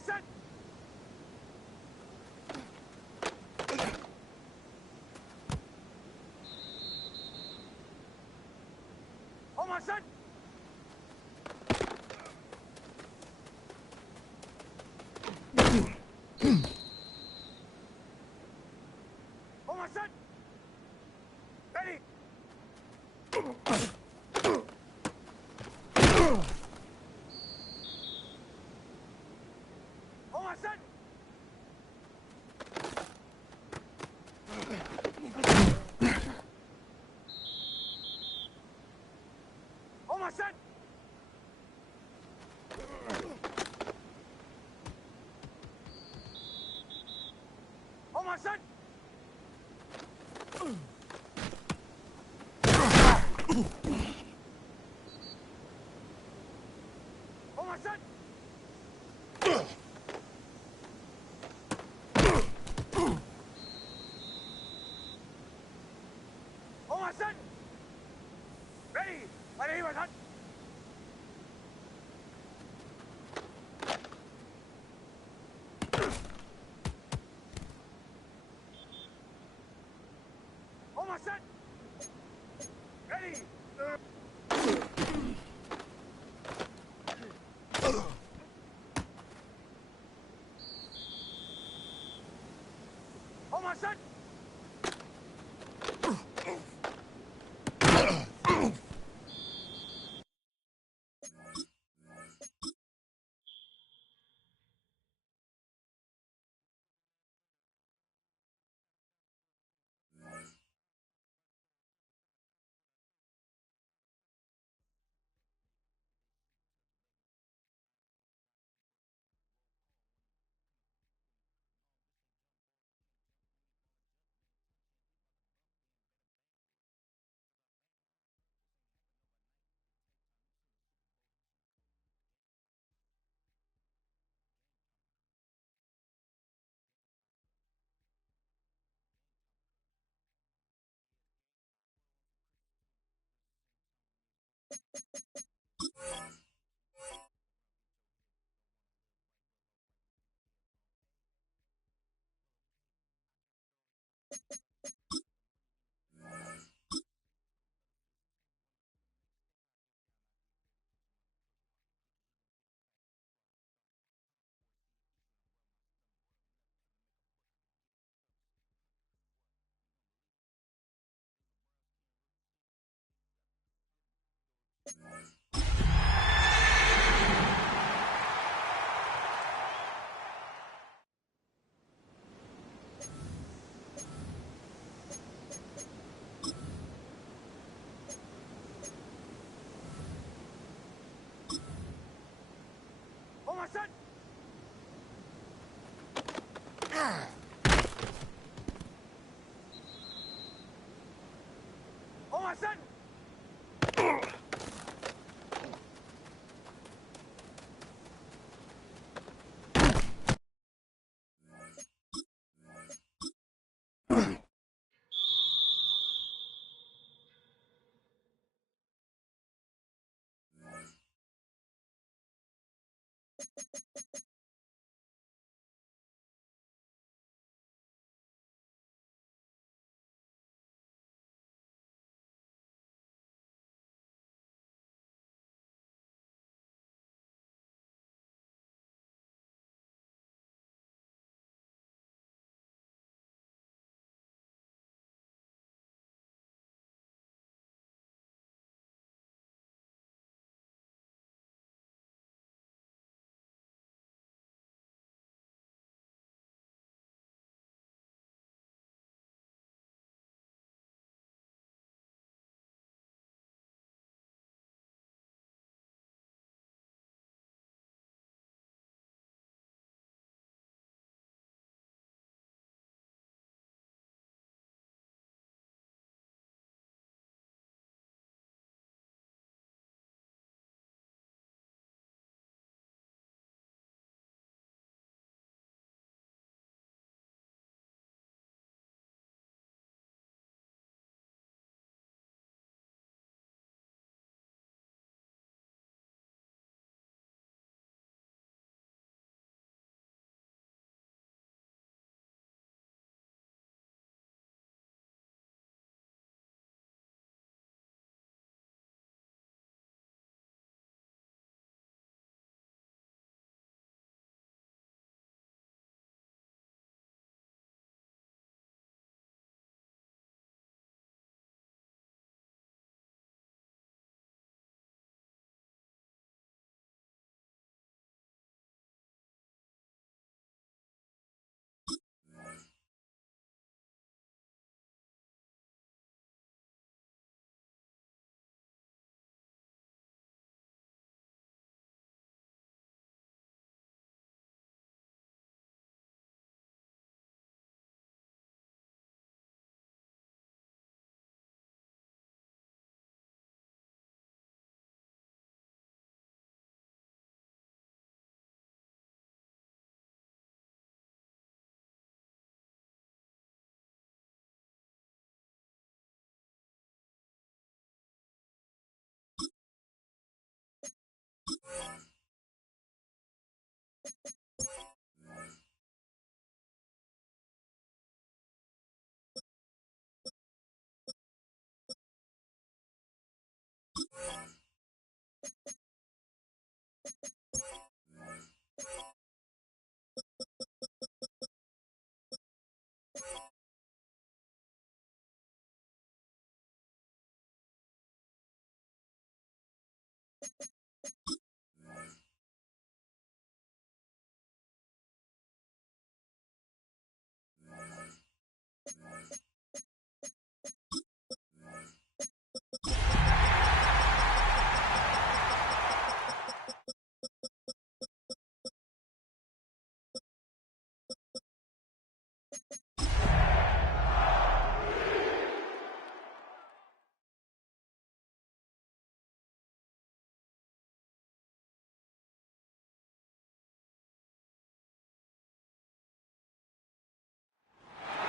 Set! Hold my set! Hold my set! Ready! Hold my set! Hold my set! Hold my set! Hold my set! Hold my set! Ready! Ready, my set! Hold my set! Ready! Hold my set! Hold my set! Hold my set!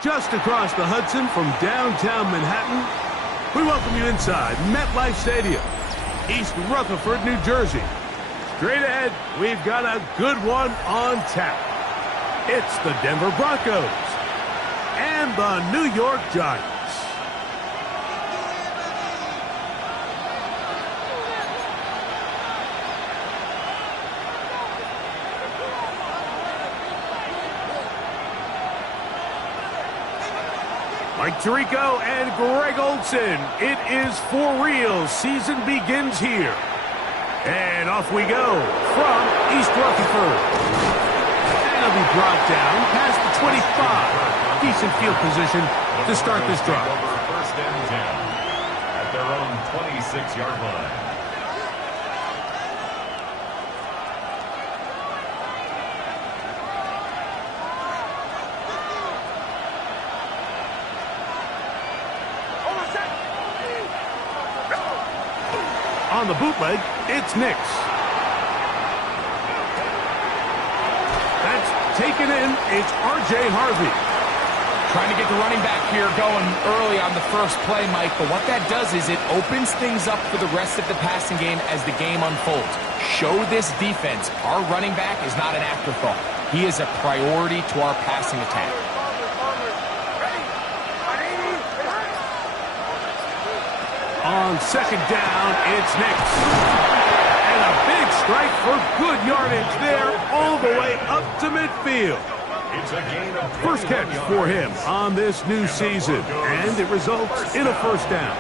Just across the Hudson from downtown Manhattan, we welcome you inside MetLife Stadium, East Rutherford, New Jersey. Straight ahead, we've got a good one on tap. It's the Denver Broncos and the New York Giants. Mike Tirico and Greg Olson. It is for real. Season begins here. And off we go from East Rutherford. And it'll be brought down past the 25. Decent field position to start this drive. First and 10 at their own 26-yard line. On the bootleg, it's Nix. That's taken in. It's R.J. Harvey. Trying to get the running back here going early on the first play, Mike. But what that does is it opens things up for the rest of the passing game as the game unfolds. Show this defense our running back is not an afterthought. He is a priority to our passing attack. On second down, it's Nix. And a big strike for good yardage there all the way up to midfield. It's a gain of First catch for him on this new season, and it results in a first down.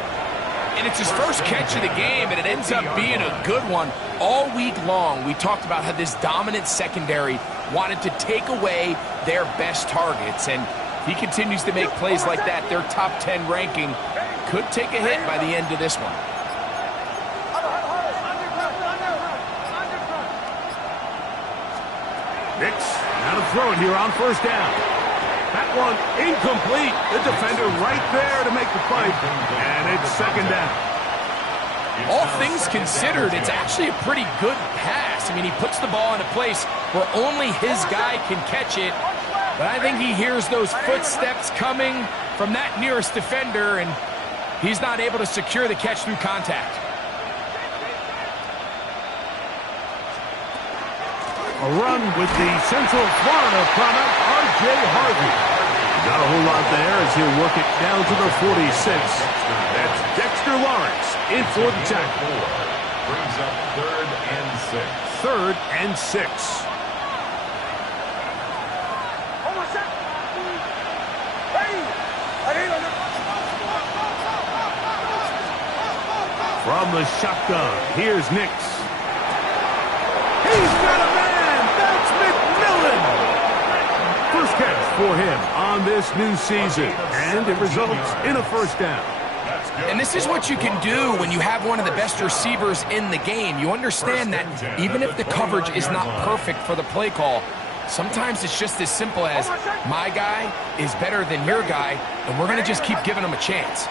And it's his first catch of the game, and it ends up being a good one. All week long, we talked about how this dominant secondary wanted to take away their best targets, and if he continues to make plays like that, their top 10 ranking could take a hit by the end of this one. Nix, now to throw it here on first down. That one incomplete. The defender right there to make the fight, and it's second down. All things considered, it's actually a pretty good pass. I mean, he puts the ball in a place where only his guy can catch it, but I think he hears those footsteps coming from that nearest defender, and he's not able to secure the catch through contact. A run with the Central Florida product, R.J. Harvey. Not a whole lot there as he'll work it down to the 46. That's Dexter Lawrence in for the tackle. Brings up 3rd and 6. 3rd and 6. From the shotgun, here's Nix. He's got a man! That's McMillan! First catch for him on this new season, and it results in a first down. And this is what you can do when you have one of the best receivers in the game. You understand that even if the coverage is not perfect for the play call, sometimes it's just as simple as my guy is better than your guy, and we're going to just keep giving him a chance.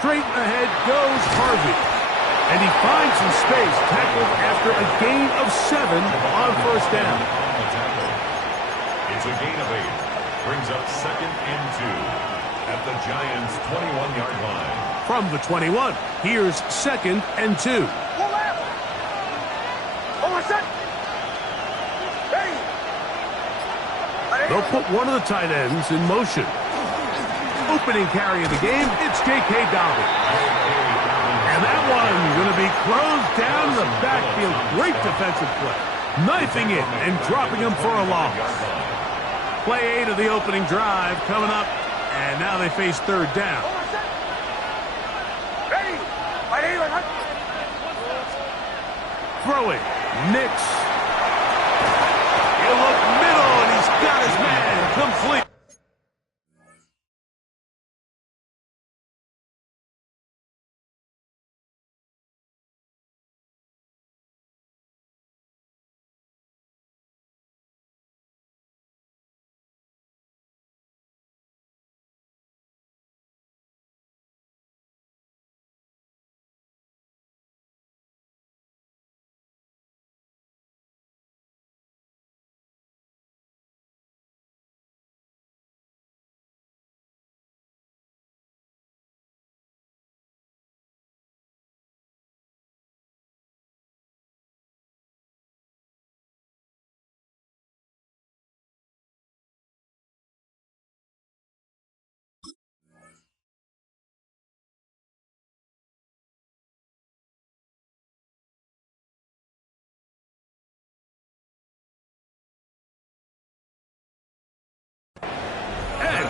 Straight ahead goes Harvey. And he finds some space, tackled after a gain of 7 on first down. It's a gain of 8. Brings up 2nd and 2 at the Giants' 21-yard line. From the 21, here's 2nd and 2. Full left. Over set. Ready. They'll put one of the tight ends in motion. Opening carry of the game, it's J.K. Dobbins. And that one going to be closed down in the backfield. Great defensive play. Knifing it and dropping him for a loss. Play 8 of the opening drive coming up, and now they face 3rd down. Ready. Throwing, Nix. He'll look middle, and he's got his man complete.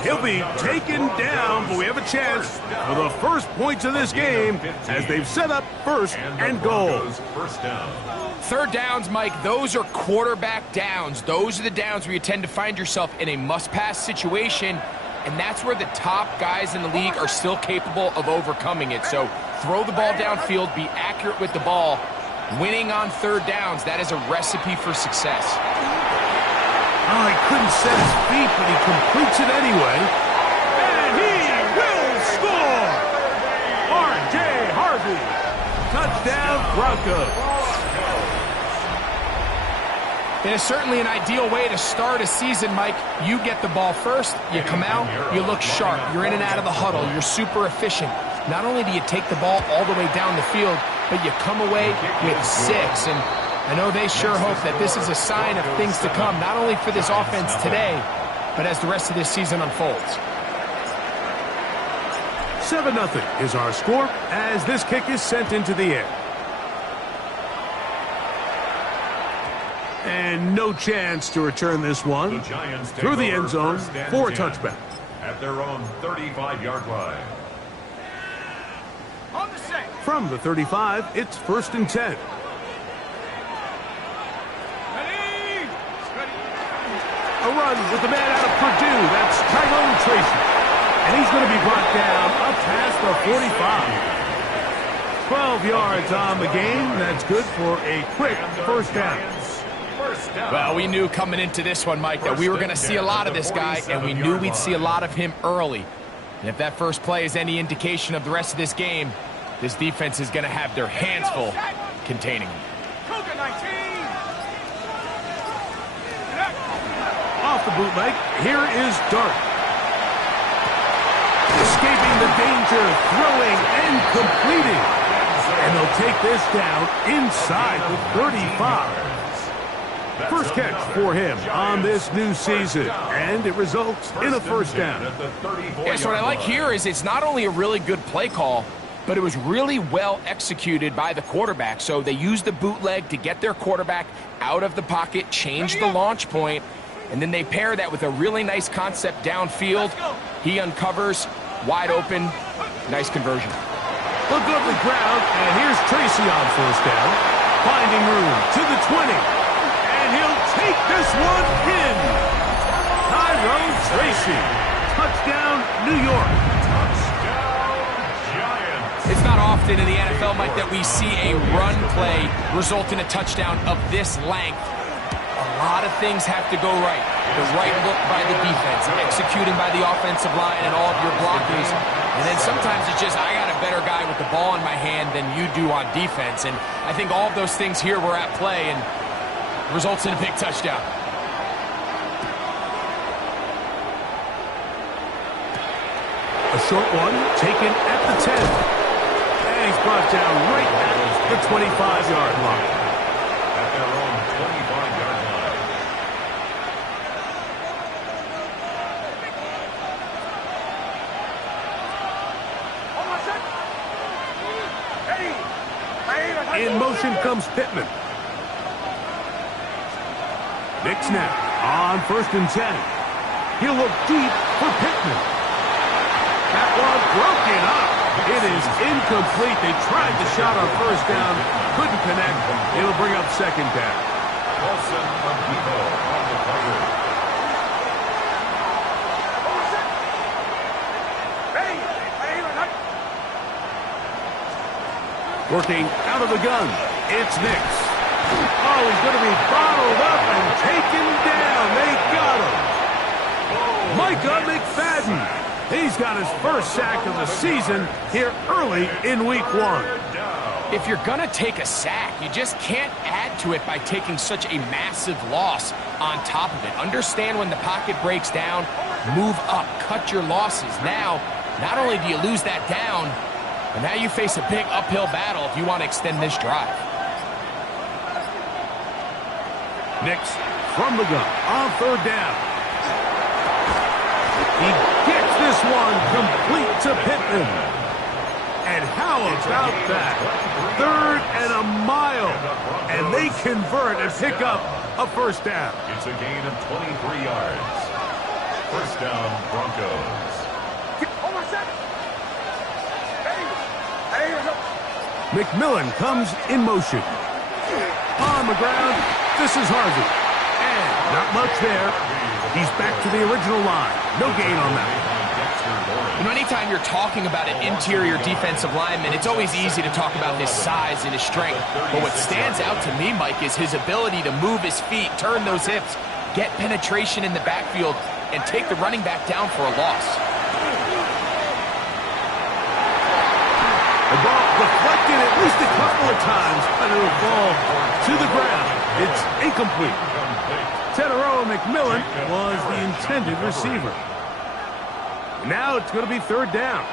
He'll be taken down, but we have a chance for the first points of this game as they've set up 1st and goal. 3rd downs, Mike, those are quarterback downs. Those are the downs where you tend to find yourself in a must-pass situation, and that's where the top guys in the league are still capable of overcoming it. So throw the ball downfield, be accurate with the ball. Winning on 3rd downs, that is a recipe for success. Oh, he couldn't set his feet, but he completes it anyway. And he will score! R.J. Harvey. Touchdown, Broncos. It is certainly an ideal way to start a season, Mike. You get the ball first, you come out, you look sharp, you're in and out of the huddle, you're super efficient. Not only do you take the ball all the way down the field, but you come away with 6. And I know they sure hope that this is a sign of things to come, not only for this offense today, but as the rest of this season unfolds. 7-0 is our score as this kick is sent into the air. And no chance to return this one through the end zone for a touchback. At their own 35-yard line. From the 35, it's 1st and 10. A run with the man out of Purdue. That's Tyrone Tracy. And he's going to be brought down up past the 45. 12 yards on the game. That's good for a quick 1st down. Well, we knew coming into this one, Mike, that we were going to see a lot of this guy, and we knew we'd see a lot of him early. And if that first play is any indication of the rest of this game, this defense is going to have their hands full containing him. Off the bootleg, here is Dart. Escaping the danger, throwing and completing. And they'll take this down inside the 35. First catch for him on this new season, and it results in a 1st down. Yeah, so what I like here is it's not only a really good play call, but it was really well executed by the quarterback. So they used the bootleg to get their quarterback out of the pocket, change the launch point, and then they pair that with a really nice concept downfield. He uncovers, wide open, nice conversion. Look up the ground, and here's Tracy on 1st down. Finding room to the 20. And he'll take this one in. Tyrone Tracy. Touchdown, New York. Touchdown, Giants. It's not often in the NFL, Mike, that we see a run play result in a touchdown of this length. A lot of things have to go right. The right look by the defense, executing by the offensive line and all of your blockers. And then sometimes it's just, I got a better guy with the ball in my hand than you do on defense. And I think all of those things here were at play and results in a big touchdown. A short one, taken at the 10. And he's brought down right at the 25-yard line. At their own 25-yard line. In motion comes Pittman. Nix now on 1st and 10. He'll look deep for Pittman. That one broken up. It is incomplete. They tried the shot on 1st down. Couldn't connect. It'll bring up 2nd down. Wilson on the cover. Working out of the gun. It's Nix. Oh, he's going to be bottled up and taken down. They got him. Micah McFadden. He's got his first sack of the season here early in week 1. If you're going to take a sack, you just can't add to it by taking such a massive loss on top of it. Understand when the pocket breaks down, move up, cut your losses. Now, not only do you lose that down, but now you face a big uphill battle if you want to extend this drive. Nix from the gun on 3rd down. He gets this one complete to Pittman. And how about that? 3rd and a mile. And they convert and pick up a 1st down. It's a gain of 23 yards. 1st down, Broncos. McMillan comes in motion. On the ground, this is Harvey. And not much there. He's back to the original line. No gain on that. You know, anytime you're talking about an interior defensive lineman, it's always easy to talk about his size and his strength. But what stands out to me, Mike, is his ability to move his feet, turn those hips, get penetration in the backfield, and take the running back down for a loss. The ball deflected at least a couple of times, but it'll fall to the ground. It's incomplete. Teteroa McMillan was the intended receiver. Now it's going to be 3rd down.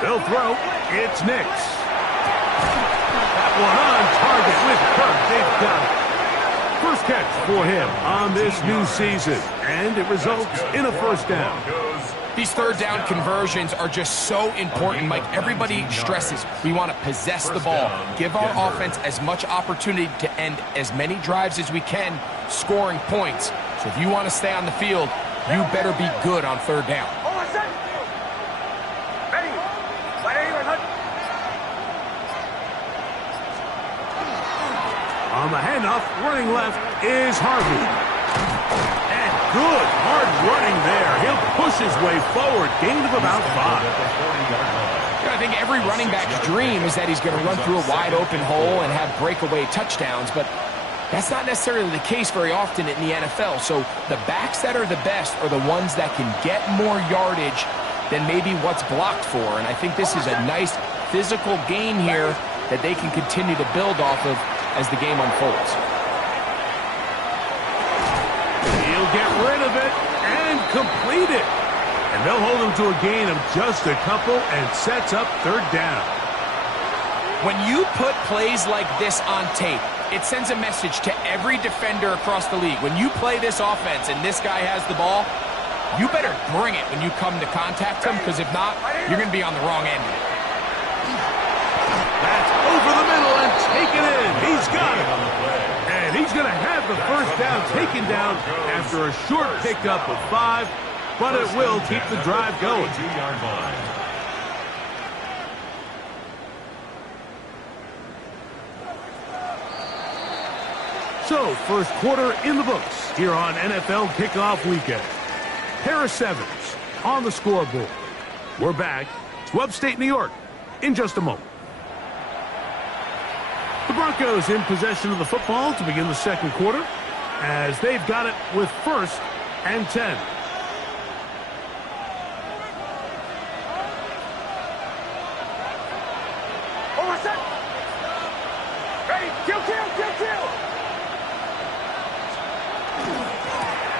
They'll throw. It's Nix. That one on target with Kirk. They've got it. First catch for him on this new season. And it results in a 1st down. These 3rd down conversions are just so important, Mike. Everybody stresses we want to possess the ball, give our offense as much opportunity to end as many drives as we can, scoring points. So if you want to stay on the field, you better be good on 3rd down. On the handoff, running left is Harvey. And good hard running there. He'll push his way forward. Gain of about 5. I think every running back's dream is that he's going to run through a wide open hole and have breakaway touchdowns, but that's not necessarily the case very often in the NFL. So the backs that are the best are the ones that can get more yardage than maybe what's blocked for. And I think this is a nice physical gain here that they can continue to build off of as the game unfolds. He'll get rid of it and complete it. And they'll hold him to a gain of just a couple and sets up 3rd down. When you put plays like this on tape, it sends a message to every defender across the league. When you play this offense and this guy has the ball, you better bring it when you come to contact him, because if not, you're going to be on the wrong end of it. That's over the middle and taken in. He's got it. And he's going to have the 1st down taken down after a short pickup of 5, but it will keep the drive going. So, first quarter in the books here on NFL Kickoff Weekend. Pair of 7s on the scoreboard. We're back to upstate New York in just a moment. The Broncos in possession of the football to begin the second quarter, as they've got it with 1st and 10.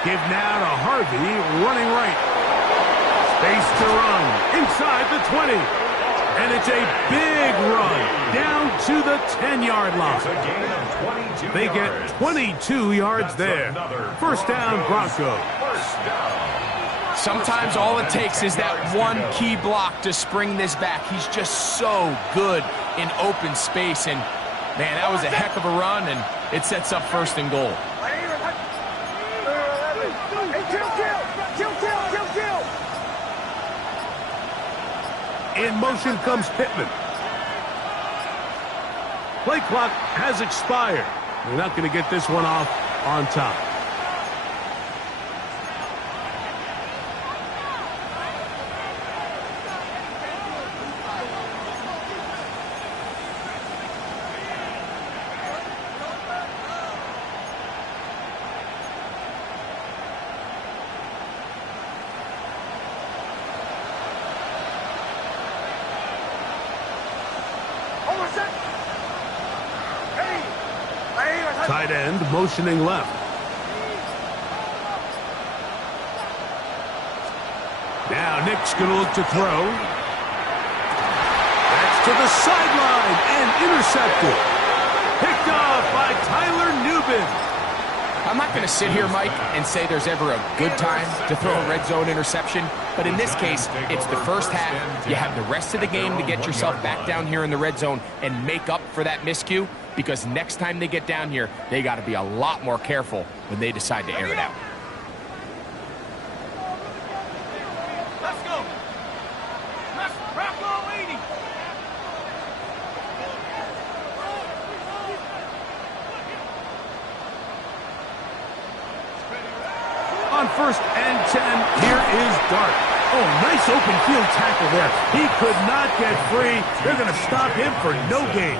Give now to Harvey, running right. Space to run, inside the 20. And it's a big run, down to the 10-yard line. They get 22 yards there. First down, Broncos. Sometimes all it takes is that one key block to spring this back. He's just so good in open space. And, man, that was a heck of a run, and it sets up first and goal. In motion comes Pittman. Play clock has expired. They're not going to get this one off on top. Tight end motioning left. Now Nick's going to look to throw. That's to the sideline and intercepted. Picked off by Tyler Newbin. I'm not going to sit here, Mike, and say there's ever a good time to throw a red zone interception, but in this case, it's the first half. You have the rest of the game to get yourself back down here in the red zone and make up for that miscue, because next time they get down here, they got to be a lot more careful when they decide to air it out. Let's go. Let's rock on 80. On first and 10, here is Dart. Oh, nice open field tackle there. He could not get free. They're going to stop him for no gain.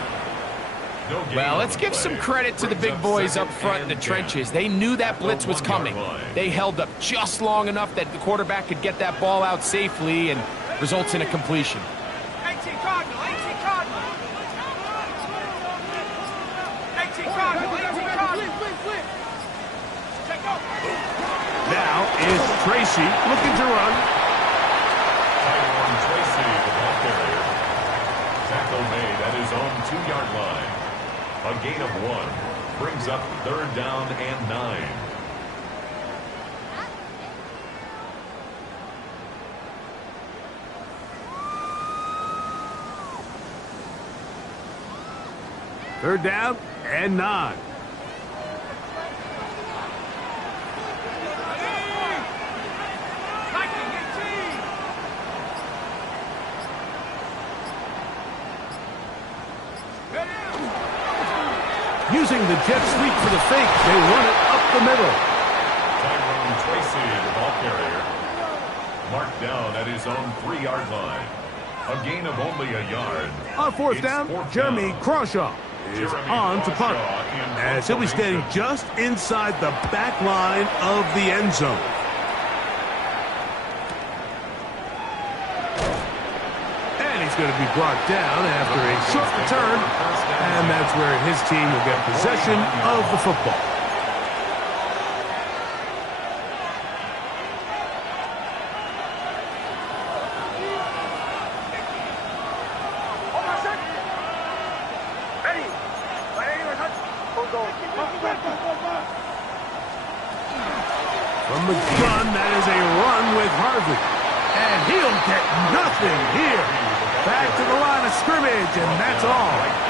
Well, let's give some credit to the big boys up front in the trenches. They knew that blitz was coming. They held up just long enough that the quarterback could get that ball out safely and results in a completion. 18 Cardinal, 18 Cardinal. 18 Cardinal, 18 Cardinal. Flip. Check out. Now is Tracy looking to run. Tracy, the ball carrier. Tackle made at his own 2-yard line. A gain of 1 brings up third down and 9. Third down and 9. Using the jet sweep for the fake, they run it up the middle. Tracy, the ball carrier, marked down at his own 3-yard line. A gain of only a yard. On fourth down, Jeremy Crawshaw is on to punt, as he'll be standing just inside the back line of the end zone. And he's going to be brought down after a short return. And that's where his team will get possession of the football. From the gun, that is a run with Harvey. And he'll get nothing here. Back to the line of scrimmage, and that's all.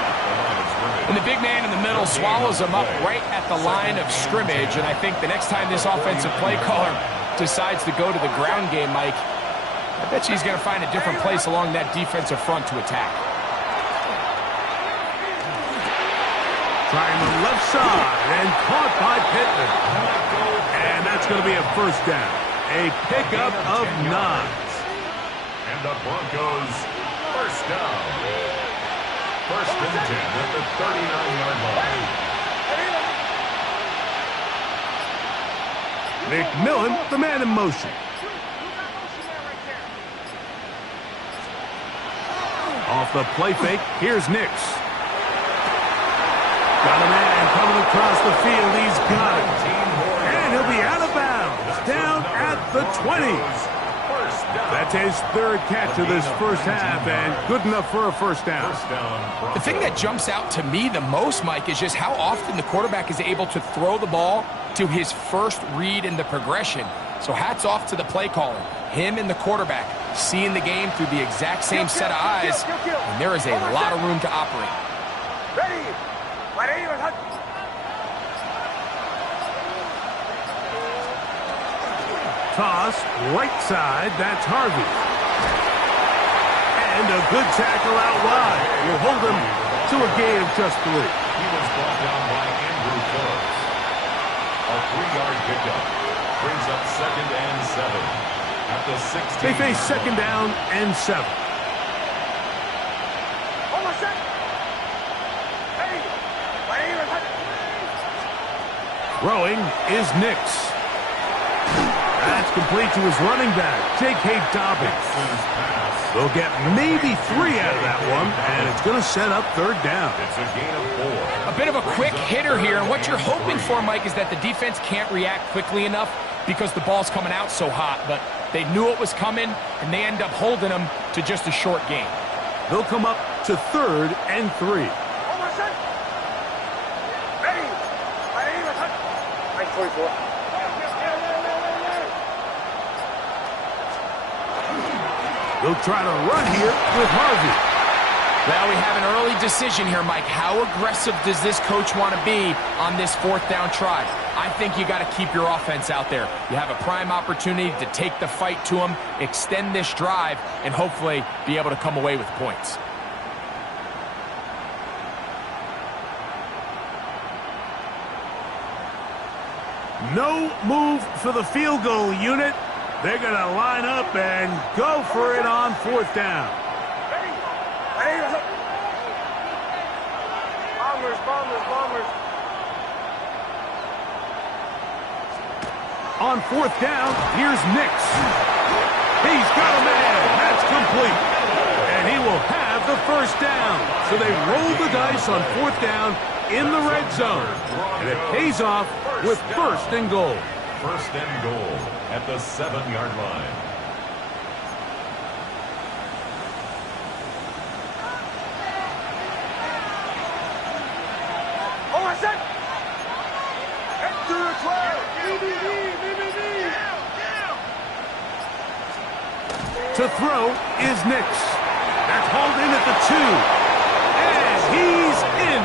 And the big man in the middle swallows him up right at the line of scrimmage. And I think the next time this offensive play caller decides to go to the ground game, Mike, I bet you he's going to find a different place along that defensive front to attack. Trying the left side and caught by Pittman. And that's going to be a first down. A pickup of 9. And the Broncos first down. First and 10 at the 39-yard line. McMillan, the man in motion. Off the play fake, here's Nix. Got a man coming across the field. He's got it. And he'll be out of bounds. 20. That's his third catch of this first half, and good enough for a first down. The thing that jumps out to me the most, Mike, is just how often the quarterback is able to throw the ball to his first read in the progression. So hats off to the play caller. Him and the quarterback seeing the game through the exact same set of eyes, and there is a lot of room to operate. Ready. Toss, right side, that's Harvey. And a good tackle out wide will hold him to a gain of just 3. He was brought down by Andrew Phillips. A 3-yard pickup brings up 2nd and 7 at the 16. They face 2nd down and 7. Throwing is Nix. That's complete to his running back, J.K. Dobbins. They'll get maybe 3 out of that one, and it's going to set up 3rd down. It's a gain of 4. A bit of a quick hitter here, and what you're hoping for, Mike, is that the defense can't react quickly enough because the ball's coming out so hot, but they knew it was coming, and they end up holding them to just a short gain. They'll come up to 3rd and 3. They'll try to run here with Harvey. Well, we have an early decision here, Mike. How aggressive does this coach want to be on this 4th down try? I think you got to keep your offense out there. You have a prime opportunity to take the fight to them, extend this drive, and hopefully be able to come away with points. No move for the field goal unit. They're going to line up and go for it on 4th down. Bombers. On 4th down, here's Nix. He's got a man. That's complete. And he will have the 1st down. So they roll the dice on 4th down in the red zone. And it pays off with 1st and goal. 1st and goal at the 7-yard line. To throw is Nix. That's hauled in at the 2. And he's in.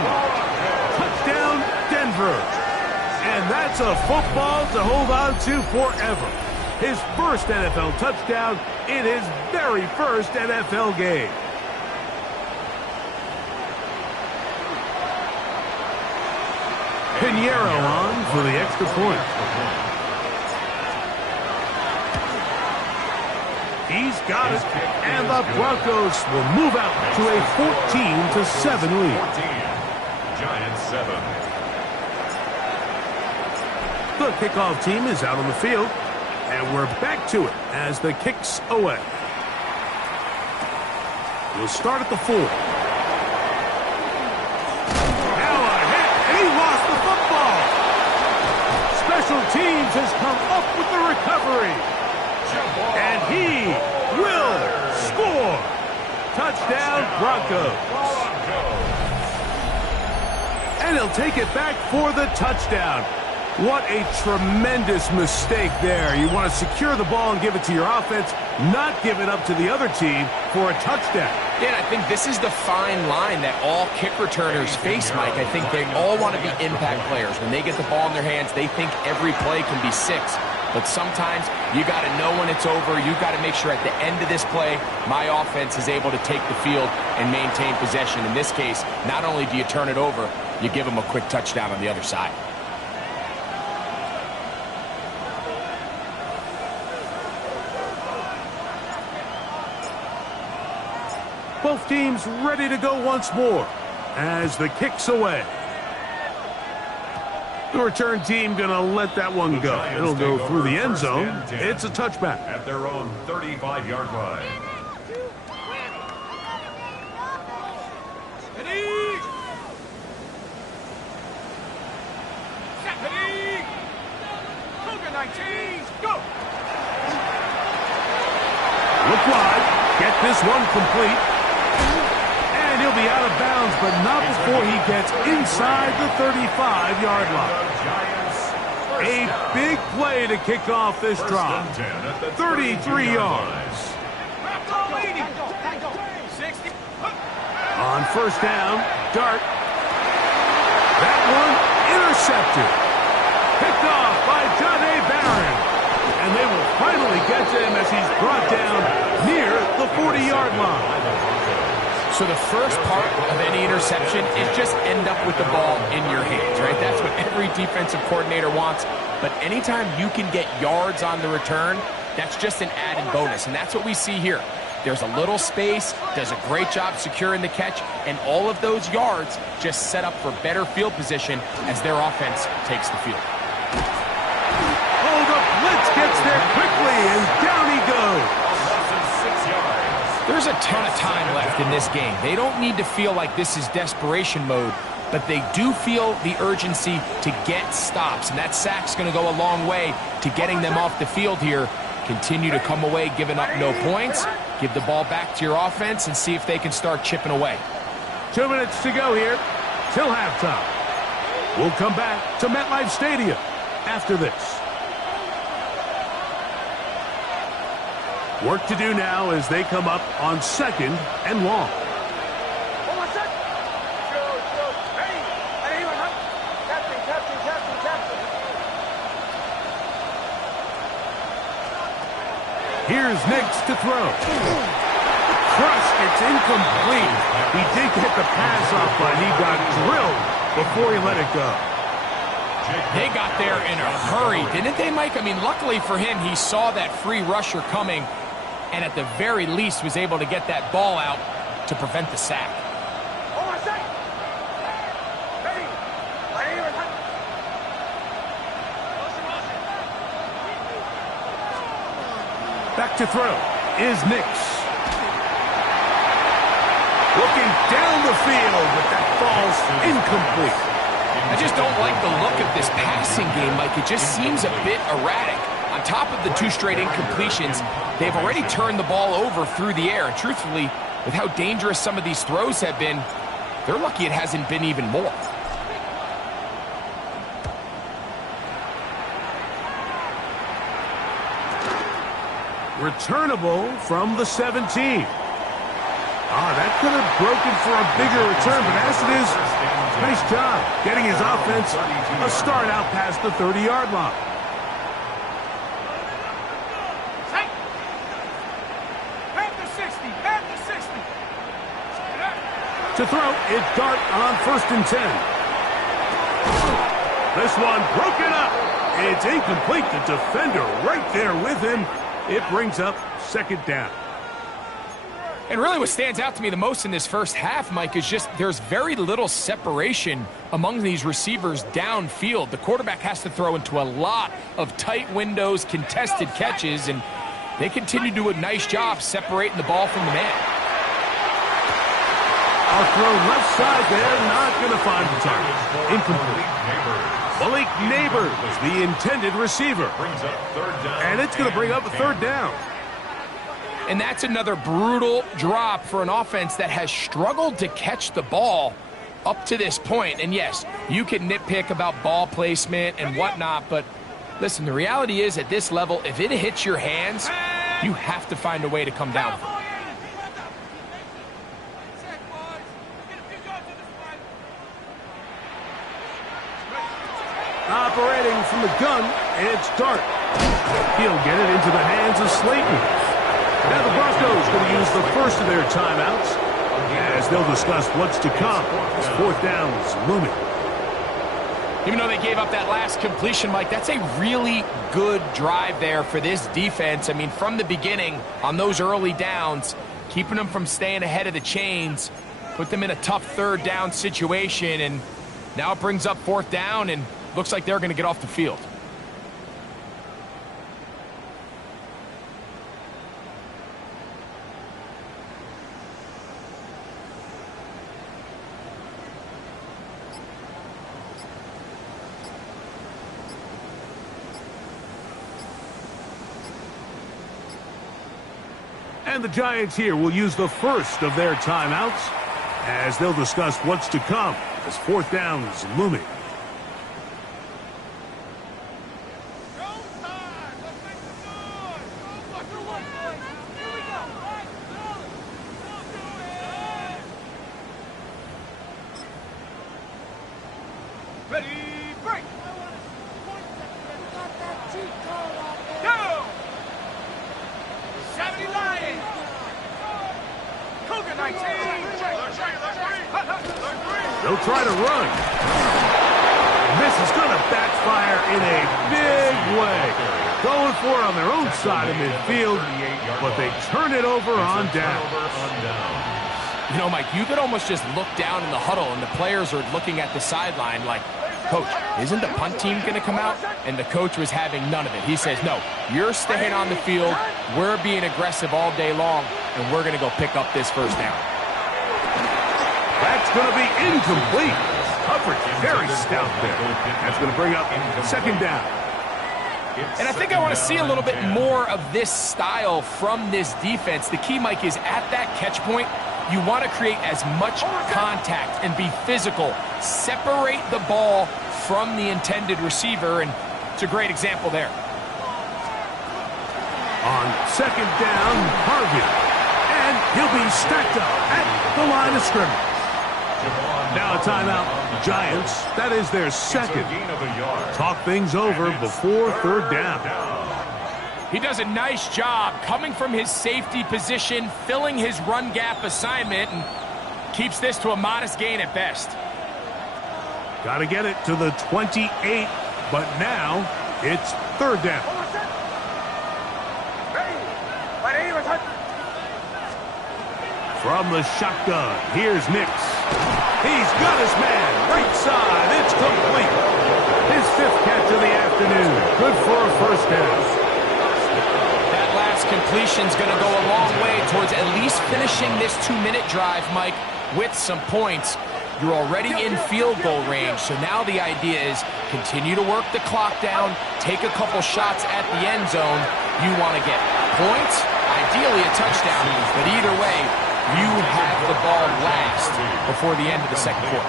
Touchdown, Denver. And that's a football to hold on to forever. His first NFL touchdown in his very first NFL game. Pinheiro on for the extra point. He's got it, and the Broncos will move out to a 14-7 lead. 14, Giants 7. The kickoff team is out on the field, and we're back to it as the kick's away. We'll start at the 4. Now a hit, and he lost the football. Special teams has come up with the recovery. And he will score. Touchdown, Broncos. And he'll take it back for the touchdown. What a tremendous mistake there. You want to secure the ball and give it to your offense, not give it up to the other team for a touchdown. Yeah, and I think this is the fine line that all kick returners face, Mike. I think they all want to be impact players. When they get the ball in their hands, they think every play can be 6. But sometimes you got to know when it's over. You got to make sure at the end of this play, my offense is able to take the field and maintain possession. In this case, not only do you turn it over, you give them a quick touchdown on the other side. Both teams ready to go once more as the kick's away. The return team going to let that one go. It'll go through the end zone. It's a touchback. At their own 35-yard line. Look wide. Get this one complete. And he'll be out of bounds, but not before he gets inside the 35-yard line. A big play to kick off this drive. 33 yards. On first down, Dart. That one intercepted. Picked off by John A. Barron. And they will finally get to him as he's brought down near the 40-yard line. So the first part of any interception is just end up with the ball in your hands, right? That's what every defensive coordinator wants. But anytime you can get yards on the return, that's just an added bonus. And that's what we see here. There's a little space, does a great job securing the catch, and all of those yards just set up for better field position as their offense takes the field. Oh, the blitz gets there quickly, and down he goes. There's a ton of time left in this game. They don't need to feel like this is desperation mode, but they do feel the urgency to get stops, and that sack's going to go a long way to getting them off the field here. Continue to come away giving up no points. Give the ball back to your offense and see if they can start chipping away. 2 minutes to go here till halftime. We'll come back to MetLife Stadium after this. Work to do now as they come up on 2nd and long. Here's Nix to throw. Crushed, it's incomplete. He did get the pass off, but he got drilled before he let it go. They got there in a hurry, didn't they, Mike? I mean, luckily for him, he saw that free rusher coming, and at the very least was able to get that ball out to prevent the sack. Back to throw is Nix. Looking down the field, but that falls incomplete. I just don't like the look of this passing game, Mike. It just seems a bit erratic. On top of the 2 straight incompletions, they've already turned the ball over through the air. And truthfully, with how dangerous some of these throws have been, they're lucky it hasn't been even more. Returnable from the 17. That could have broken for a bigger return, but as it is, nice job getting his offense a start out past the 30-yard line. To throw, it's Dart on 1st and 10. This one broken up. It's incomplete. The defender right there with him. It brings up 2nd down. And really what stands out to me the most in this first half, Mike, is just there's very little separation among these receivers downfield. The quarterback has to throw into a lot of tight windows, contested catches, and they continue to do a nice job separating the ball from the man. I'll throw left side there, not going to find the target. Incomplete. Malik Neighbors, the intended receiver. And it's going to bring up a 3rd down. And that's another brutal drop for an offense that has struggled to catch the ball up to this point. And yes, you can nitpick about ball placement and whatnot, but listen, the reality is at this level, if it hits your hands, you have to find a way to come down from it. Operating from the gun, it's Dart. He'll get it into the hands of Slayton. Now the Broncos going to use the first of their timeouts as they'll discuss what's to come. This 4th down is looming. Even though they gave up that last completion, Mike, that's a really good drive there for this defense. I mean, from the beginning, on those early downs, keeping them from staying ahead of the chains, put them in a tough 3rd down situation, and now it brings up 4th down, and looks like they're going to get off the field. And the Giants here will use the first of their timeouts as they'll discuss what's to come as fourth down is looming. Ready, break! Go! 70 Lions! Cougar 19! They'll try to run. This is going to backfire in a big way. Going for it on their own side of midfield, but they turn it over on down. You know, Mike, you could almost just look down in the huddle, and the players are looking at the sideline like, Coach, isn't the punt team going to come out? And the coach was having none of it. He says, no, you're staying on the field. We're being aggressive all day long, and we're going to go pick up this first down. That's going to be incomplete. Coverage very stout there. That's going to bring up second down. And I think I want to see a little bit more of this style from this defense. The key, Mike, is at that catch point, you want to create as much contact and be physical. Separate the ball from the intended receiver, and it's a great example there. On second down, Harvey. And he'll be stacked up at the line of scrimmage. Now a timeout, Giants. That is their second. Talk things over before third down. He does a nice job coming from his safety position, filling his run gap assignment, and keeps this to a modest gain at best. Got to get it to the 28, but now it's third down. From the shotgun, here's Nix. He's got his man, right side, it's complete. His fifth catch of the afternoon, good for a first down. That last completion's going to go a long way towards at least finishing this 2-minute drive, Mike, with some points. You're already in field goal range, so now the idea is continue to work the clock down, take a couple shots at the end zone. You want to get points, ideally a touchdown, but either way, you have the ball last before the end of the second quarter.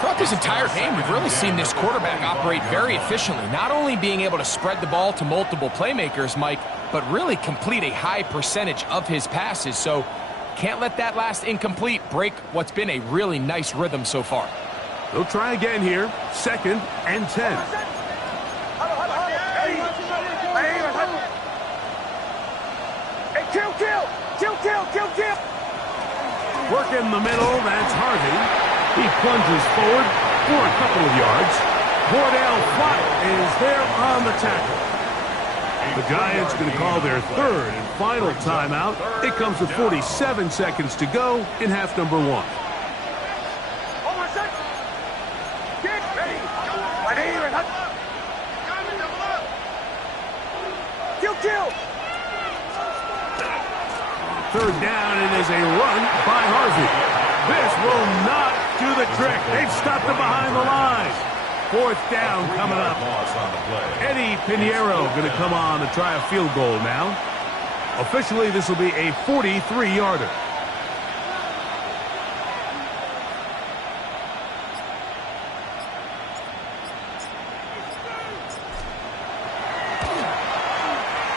Throughout this entire game, we've really seen this quarterback operate very efficiently, not only being able to spread the ball to multiple playmakers, Mike, but really complete a high percentage of his passes. So can't let that last incomplete break what's been a really nice rhythm so far. They'll try again here, second and 10. Kill! Work in the middle, that's Harvey. He plunges forward for a couple of yards. Cordell Flott is there on the tackle. The Giants going to call their third and final timeout. It comes with 47 seconds to go in half number one. Get ready! Kill! Third down, and is a run by Harvey. This will not do the trick. They've stopped it behind the line. Fourth down coming up. Eddie Pinheiro going to come on to try a field goal now. Officially, this will be a 43-yarder.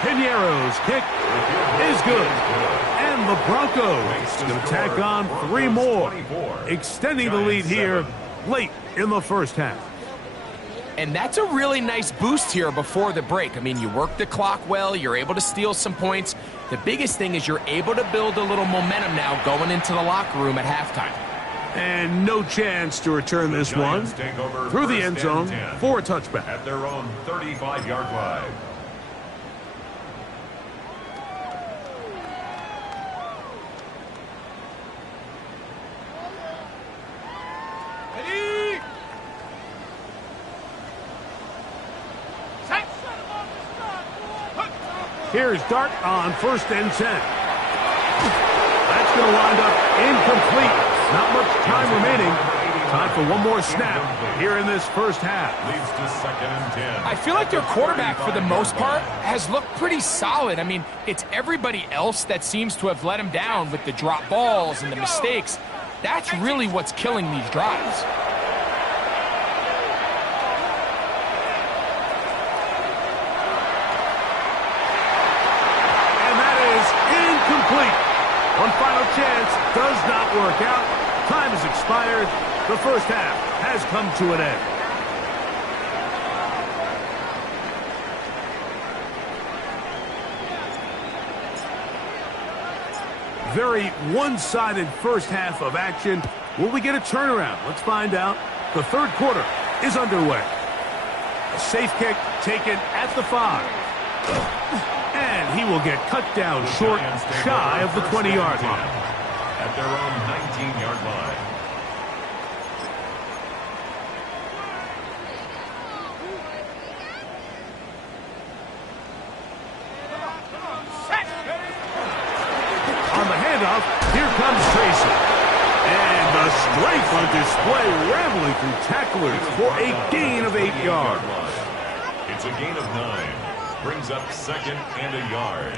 Pinheiro's kick is good. And the Broncos going to tack on 3 more, extending the lead here late in the first half. And that's a really nice boost here before the break. I mean, you work the clock well, you're able to steal some points. The biggest thing is you're able to build a little momentum now going into the locker room at halftime. And no chance to return this one through the end zone for a touchback. At their own 35-yard line. Here's Dart on first and 10. That's going to wind up incomplete. Not much time remaining. Time for one more snap here in this first half. Leads to 2nd and 10. I feel like their quarterback, for the most part, has looked pretty solid. I mean, it's everybody else that seems to have let him down with the drop balls and the mistakes. That's really what's killing these drives. And that is incomplete. One final chance does not work out. Time has expired. The first half has come to an end. Very one-sided first half of action. Will we get a turnaround? Let's find out. The third quarter is underway. A safe kick taken at the 5. And he will get cut down short, shy of the 20-yard line. At their own 19-yard line. On the handoff, here comes Tracy. And the strength on display, rambling through tacklers for a gain of 8 yards. It's a gain of 9. Brings up 2nd and a yard.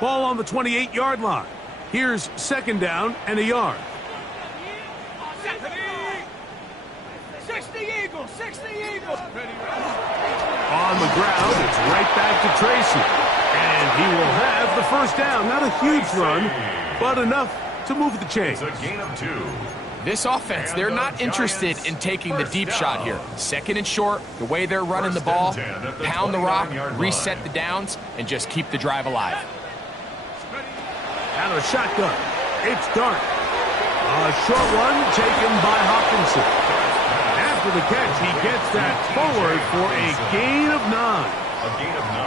Ball on the 28-yard line. Here's 2nd down and a yard. 60 Eagles, 60 Eagles. On the ground, it's right back to Tracy. And he will have the first down. Not a huge run, but enough to move the chains. It's a gain of 2. This offense, they're not interested in taking the deep shot here. 2nd and short, the way they're running the ball, pound the rock, reset the downs, and just keep the drive alive. Out of the shotgun, it's Dart. A short one taken by Hawkinson. After the catch, he gets that forward for a gain of 9. A gain of 9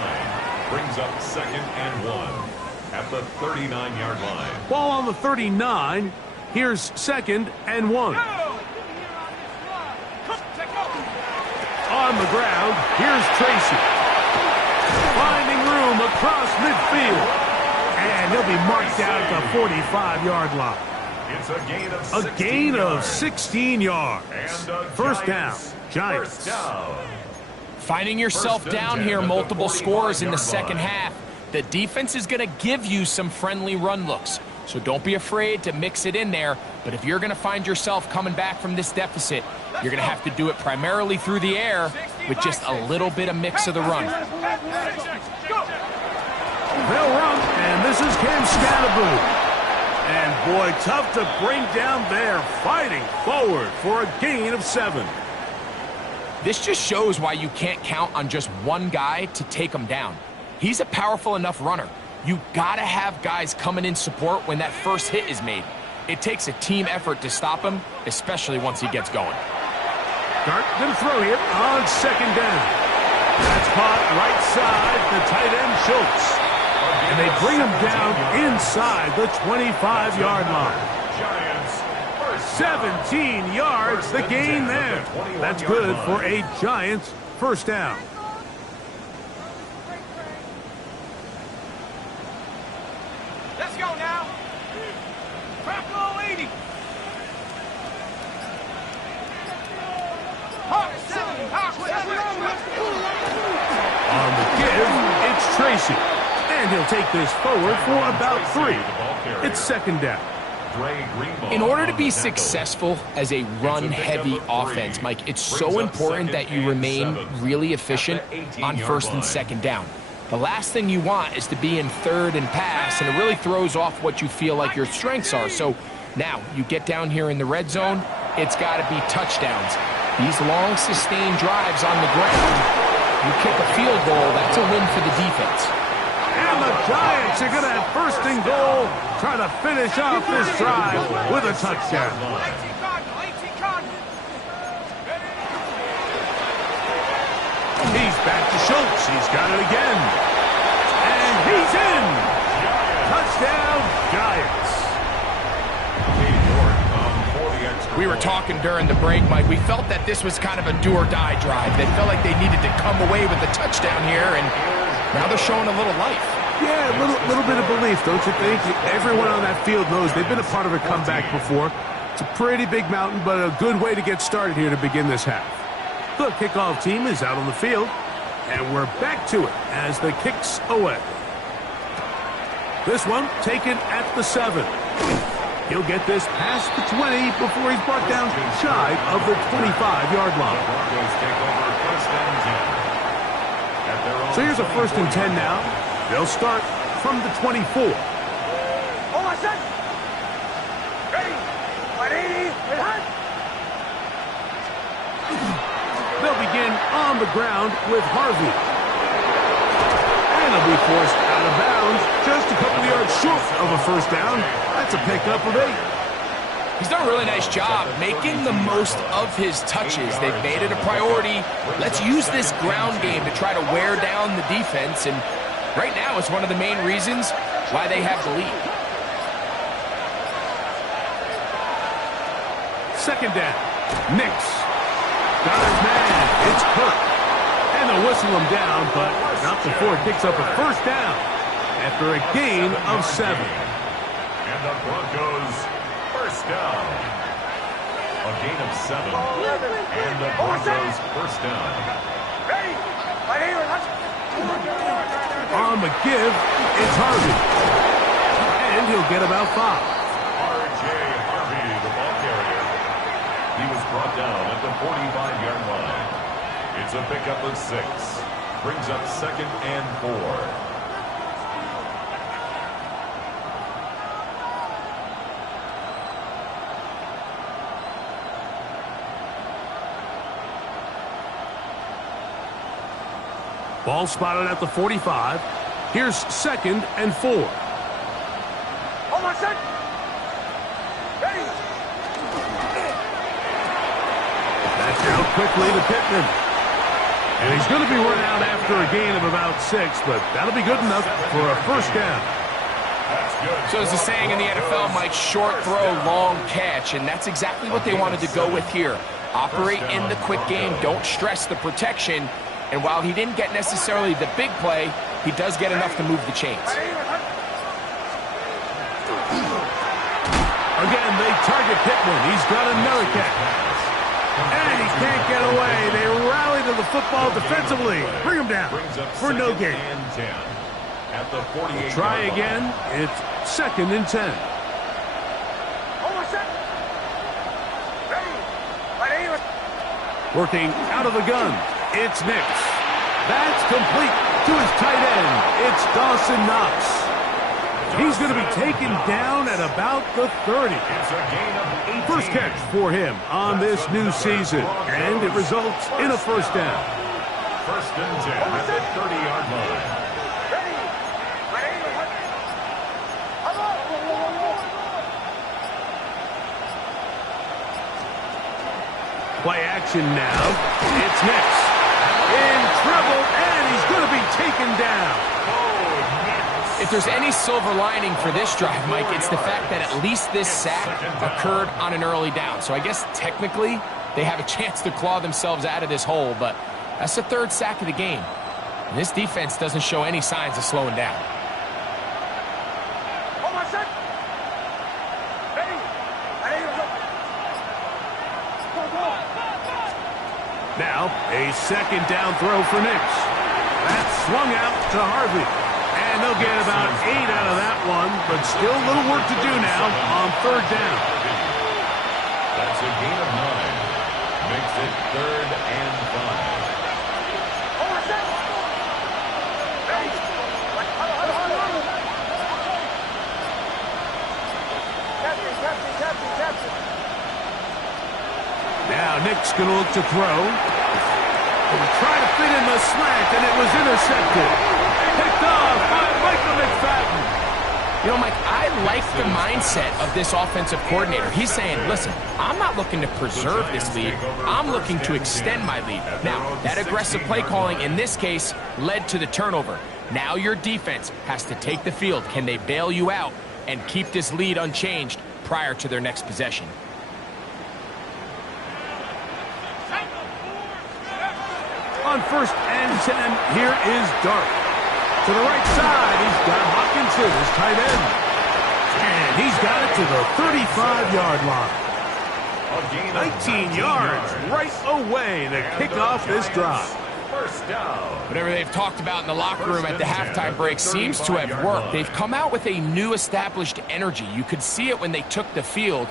brings up 2nd and 1 at the 39-yard line. Ball on the 39. Here's 2nd and 1. On the ground, here's Tracy. Finding room across midfield. And he'll be marked down at the 45-yard line. It's a gain of 16 yards. First down, Giants. First down. Finding yourself down here, multiple scores in the second half. The defense is going to give you some friendly run looks. So don't be afraid to mix it in there. But if you're going to find yourself coming back from this deficit, you're going to have to do it primarily through the air with just a little bit of mix of the run. They'll run, and this is Cam Scatterboo. And boy, tough to bring down there, fighting forward for a gain of 7. This just shows why you can't count on just one guy to take him down. He's a powerful enough runner. You gotta have guys coming in support when that first hit is made. It takes a team effort to stop him, especially once he gets going. Dart gonna throw here on 2nd down. That's caught right side, the tight end Schultz. And they bring him down inside the 25-yard line. 17 yards, the gain there. That's good for a Giants first down. Let's go now. Crackle 80. On the give, it's Tracy. And he'll take this forward for about 3. It's 2nd down. In order to be successful as a run-heavy offense, Mike, it's so important that you remain really efficient on 1st and 2nd down. The last thing you want is to be in 3rd and pass, and it really throws off what you feel like your strengths are. So now you get down here in the red zone, it's got to be touchdowns. These long, sustained drives on the ground, you kick a field goal, that's a win for the defense. And the Giants are going to have 1st and goal, trying to finish off this drive with a touchdown. He's back to Schultz. He's got it again. And he's in. Touchdown, Giants. We were talking during the break, Mike. We felt that this was kind of a do-or-die drive. They felt like they needed to come away with a touchdown here, and now they're showing a little life. Yeah, a little bit of belief, don't you think? Everyone on that field knows they've been a part of a comeback before. It's a pretty big mountain, but a good way to get started here to begin this half. The kickoff team is out on the field, and we're back to it as the kicks away. This one taken at the 7. He'll get this past the 20 before he's brought down shy of the 25-yard line. So here's a 1st and 10 now. They'll start from the 24. They'll begin on the ground with Harvey. And he'll be forced out of bounds just a couple yards short of a 1st down. That's a pickup of 8. He's done a really nice job making the most of his touches. They've made it a priority. Let's use this ground game to try to wear down the defense. And right now, it's one of the main reasons why they have the lead. 2nd down. Nix. Got his man. It's Kirk. And they'll whistle him down, but not before it picks up a 1st down after a gain of 7. And the Broncos 1st down. A gain of 7. And the Broncos 1st down. On the give, it's Harvey. And he'll get about 5. R.J. Harvey, the ball carrier. He was brought down at the 45-yard line. It's a pickup of 6. Brings up 2nd and 4. Ball spotted at the 45. Here's 2nd and 4. Hold on, set. Ready. That's out quickly to Pittman. And he's going to be run out after a gain of about 6, but that'll be good enough for a 1st down. So as the saying in the NFL, Mike, short throw, long catch, and that's exactly what they wanted to go with here. Operate in the quick game, don't stress the protection. And while he didn't get necessarily the big play, he does get enough to move the chains. Again, they target Pittman. He's got another catch. And he can't get away. They rally to the football defensively. Bring him down for no gain. At the 48. Try again. It's 2nd and 10. Working out of the gun. It's Nix. That's complete to his tight end. It's Dawson Knox. He's going to be taken down at about the 30. First catch for him on this new season, and it results in a 1st down. 1st and 10 at the 30-yard line. Play action now. It's Nix. In trouble, and he's going to be taken down. If there's any silver lining for this drive, Mike, it's the fact that at least this sack occurred on an early down. So I guess technically they have a chance to claw themselves out of this hole, but that's the 3rd sack of the game. And this defense doesn't show any signs of slowing down. Now, a 2nd down throw for Nix. That's swung out to Harvey. And they'll get about 8 out of that one, but still a little work to do now on 3rd down. That's a gain of 9. Makes it 3rd and 5. Now Nick's going to look to throw. He'll try to fit in the slant, and it was intercepted. Picked off by Michael McFadden. You know, Mike, I like the mindset of this offensive coordinator. He's saying, listen, I'm not looking to preserve this lead. I'm looking to extend my lead. Now, that aggressive play calling in this case led to the turnover. Now your defense has to take the field. Can they bail you out and keep this lead unchanged prior to their next possession? On 1st and 10, here is Dart. To the right side, he's got Hawkinson, his tight end. And he's got it to the 35-yard line. A gain of 19 yards right away to kick off this drive. First down. Whatever they've talked about in the locker room at the halftime break seems to have worked. They've come out with a new established energy. You could see it when they took the field.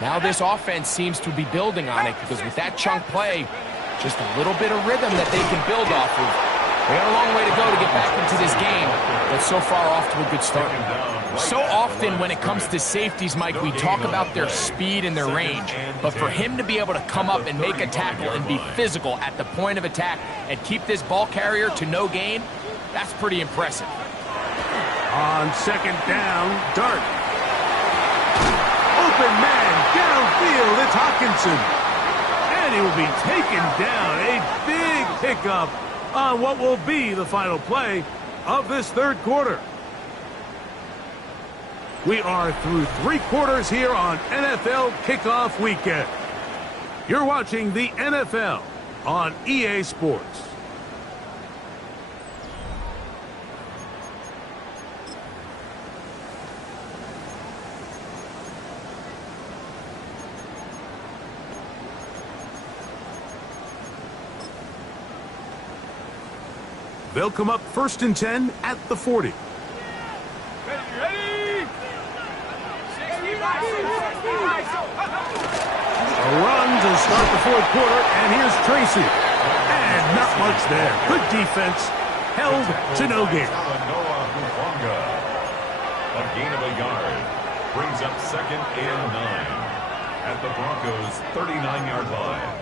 Now this offense seems to be building on it because with that chunk play, just a little bit of rhythm that they can build off of. They got a long way to go to get back into this game, but so far off to a good start. So often when it comes to safeties, Mike, we talk about their speed and their range, but for him to be able to come up and make a tackle and be physical at the point of attack and keep this ball carrier to no gain, that's pretty impressive. On second down, Dart. Open man, downfield, it's Hawkinson. And he will be taken down. A big pickup on what will be the final play of this third quarter. We are through 3 quarters here on NFL Kickoff Weekend. You're watching the NFL on EA Sports. They'll come up 1st and 10 at the 40. A run to start the fourth quarter, and here's Tracy. And not much there. Good defense, held to no gain. A gain of a yard brings up 2nd and 9 at the Broncos' 39-yard line.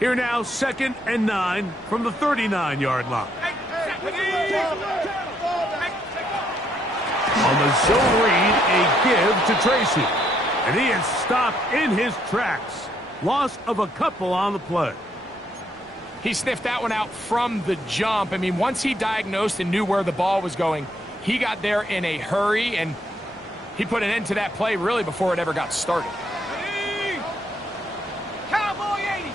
Here now, 2nd and 9 from the 39-yard line. On the zone read, a give to Tracy. And he is stopped in his tracks. Loss of a couple on the play. He sniffed that one out from the jump. I mean, once he diagnosed and knew where the ball was going, he got there in a hurry, and he put an end to that play really before it ever got started. Cowboy 80.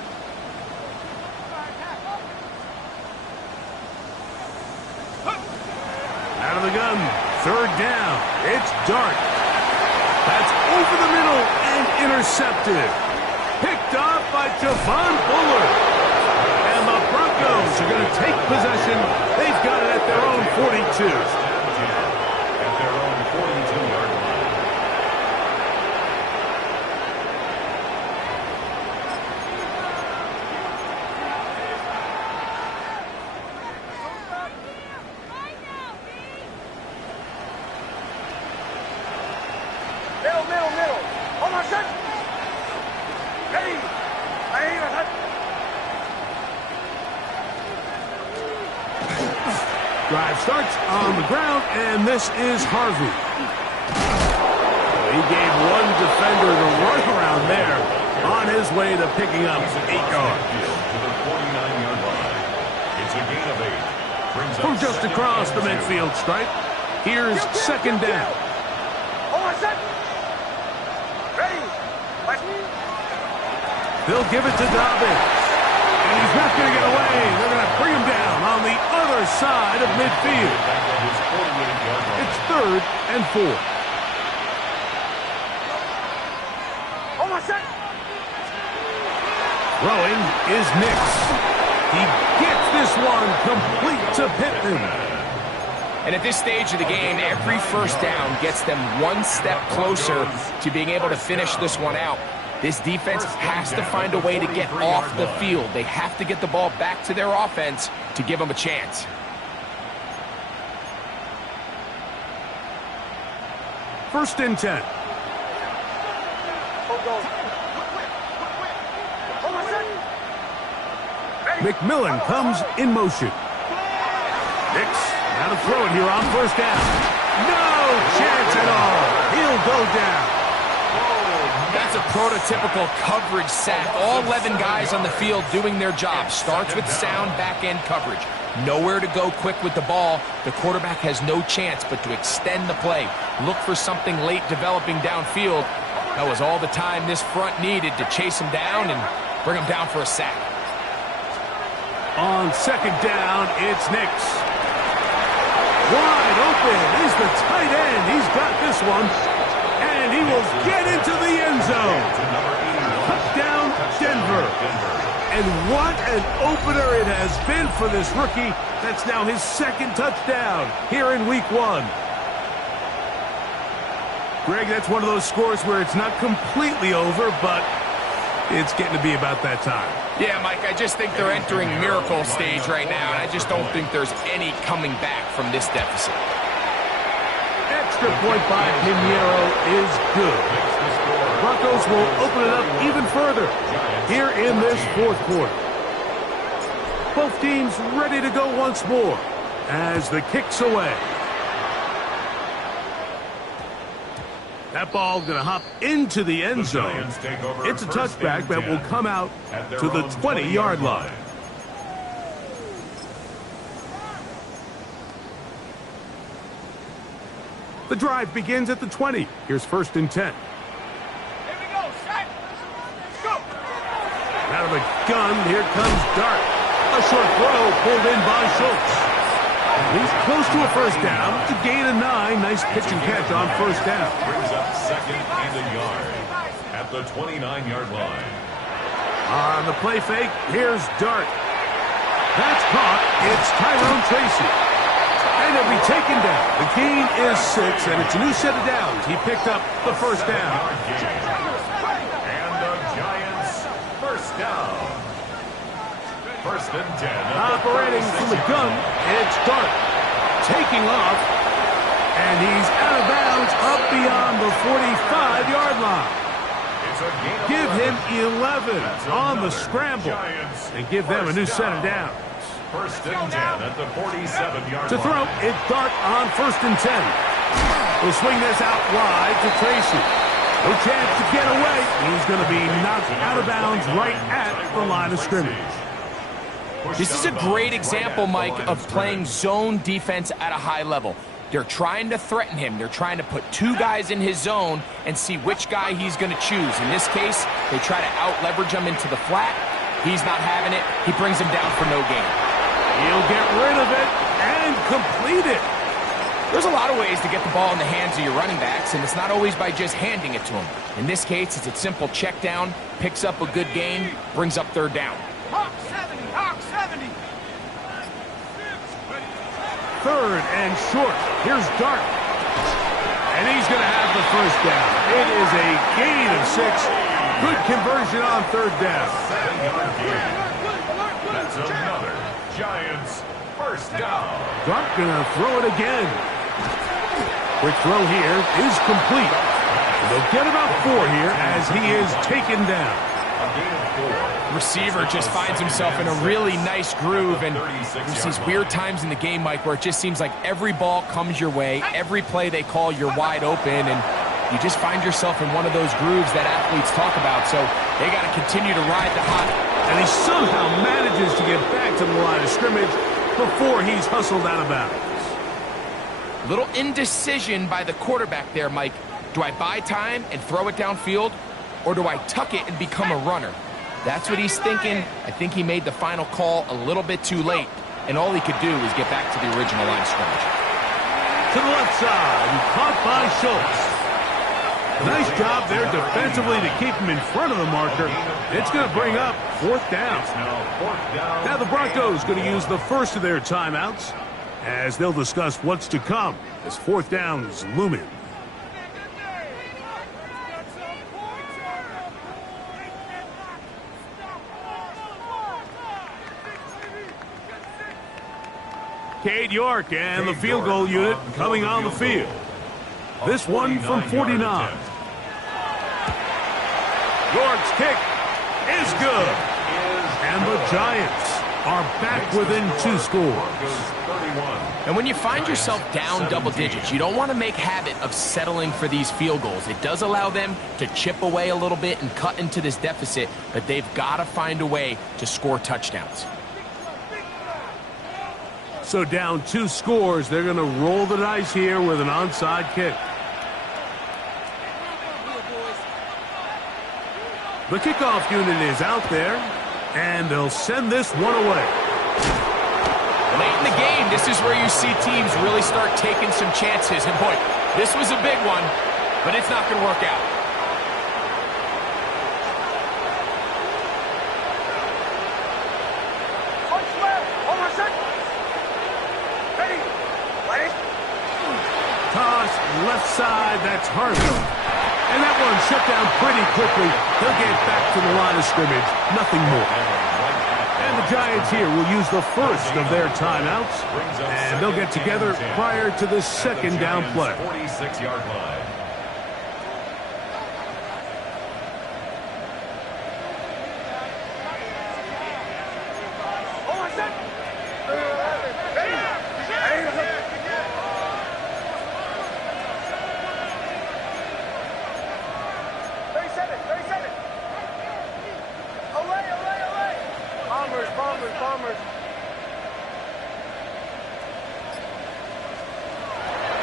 Out of the gun, 3rd down. It's Dart. That's over the middle and intercepted. Picked off by Javon Fuller. And the Broncos are going to take possession. They've got it at their own 42. At their own 42-yard line. Middle. Hold on, set. Ready. Drive starts on the ground, and this is Harvey. He gave one defender the runaround there on his way to picking up 8 yards. To the 49-yard line. It's a gain of 8. Brings up From just across the midfield stripe, here's 2nd down. Hold on, set. Ready. They'll give it to Dobbins. And he's not going to get away. They're going to bring him down on the other side of midfield. It's 3rd and 4. Hold on, set. Throwing is Nix. He gets this one complete to Pittman. And at this stage of the game, every first down gets them one step closer to being able to finish this one out. This defense has to find a way to get off the field. They have to get the ball back to their offense to give them a chance. First and 10. McMillan comes in motion. Nix, now to throw it here on 1st down. No chance at all. He'll go down. That's a prototypical coverage sack. All 11 guys on the field doing their job. Starts with sound back-end coverage. Nowhere to go quick with the ball. The quarterback has no chance but to extend the play. Look for something late developing downfield. That was all the time this front needed to chase him down and bring him down for a sack. On 2nd down, it's Nix. Wide open is the tight end. He's got this one. And he will get into the end zone. Touchdown, Denver. And what an opener it has been for this rookie. That's now his second touchdown here in week 1. Greg, that's one of those scores where it's not completely over, but it's getting to be about that time. Yeah, Mike, I just think they're entering miracle stage right now, and I just don't think there's any coming back from this deficit. Extra point by Pinheiro is good. Broncos will open it up even further here in this fourth quarter. Both teams ready to go once more as the kick's away. That ball going to hop into the end zone. It's a touchback that will come out to the 20-yard line. The drive begins at the 20. Here's 1st and 10. Here we go, set. Go. Out of the gun, here comes Dart. A short throw pulled in by Schultz. He's close to a first down. It's a gain of 9. Nice pitch and catch on first down. Brings up 2nd and a yard at the 29-yard line. On the play fake, here's Dart. That's caught. It's Tyrone Tracy. And he'll be taken down. The gain is 6, and it's a new set of downs. He picked up the first down. And the Giants first down. 1st and 10. Operating from the gun, it's Dart. Taking off, and he's out of bounds up beyond the 45-yard line. Give him 11 on the scramble, and give them a new set of downs. 1st and 10 at the 47-yard line. To throw, it's Dart on 1st and 10. We'll swing this out wide to Tracy. No chance to get away. He's going to be knocked out of bounds right at the line of scrimmage. This is a great example, Mike, of playing zone defense at a high level. They're trying to threaten him. They're trying to put 2 guys in his zone and see which guy he's going to choose. In this case, they try to out-leverage him into the flat. He's not having it. He brings him down for no gain. He'll get rid of it and complete it. There's a lot of ways to get the ball in the hands of your running backs, and it's not always by just handing it to them. In this case, it's a simple check down, picks up a good gain, brings up 3rd down. Hawk 70, Hawk 70. 3rd and short. Here's Dart. And he's going to have the first down. It is a gain of 6. Good conversion on 3rd down. 7-yard gain. That's another Giants first down. Dart going to throw it again. Quick throw here is complete. And they'll get about 4 here as he is taken down. A gain of 4. Receiver just finds himself in a really nice groove, and there's these weird times in the game, Mike, where it just seems like every ball comes your way, every play they call, you're wide open, and you just find yourself in one of those grooves that athletes talk about, so they got to continue to ride the hot. And he somehow manages to get back to the line of scrimmage before he's hustled out of bounds. Little indecision by the quarterback there, Mike. Do I buy time and throw it downfield, or do I tuck it and become a runner? That's what he's thinking. I think he made the final call a little bit too late, and all he could do was get back to the original line of scrimmage. To the left side, caught by Schultz. Nice job there defensively to keep him in front of the marker. It's going to bring up 4th down. Now the Broncos going to use the first of their timeouts as they'll discuss what's to come as 4th down is looming. Cade York and the field goal unit coming on the field. This one from 49. York's kick is good. And the Giants are back within 2 scores. And when you find yourself down double digits, you don't want to make habit of settling for these field goals. It does allow them to chip away a little bit and cut into this deficit, but they've got to find a way to score touchdowns. So down 2 scores, they're going to roll the dice here with an onside kick. The kickoff unit is out there, and they'll send this one away. Late in the game, this is where you see teams really start taking some chances. And boy, this was a big one, but it's not going to work out. Toss, left side, that's Harvey. And that one shut down pretty quickly. He'll get back to the line of scrimmage, nothing more. And the Giants here will use the first of their timeouts, and they'll get together prior to the second down play. 46-yard line.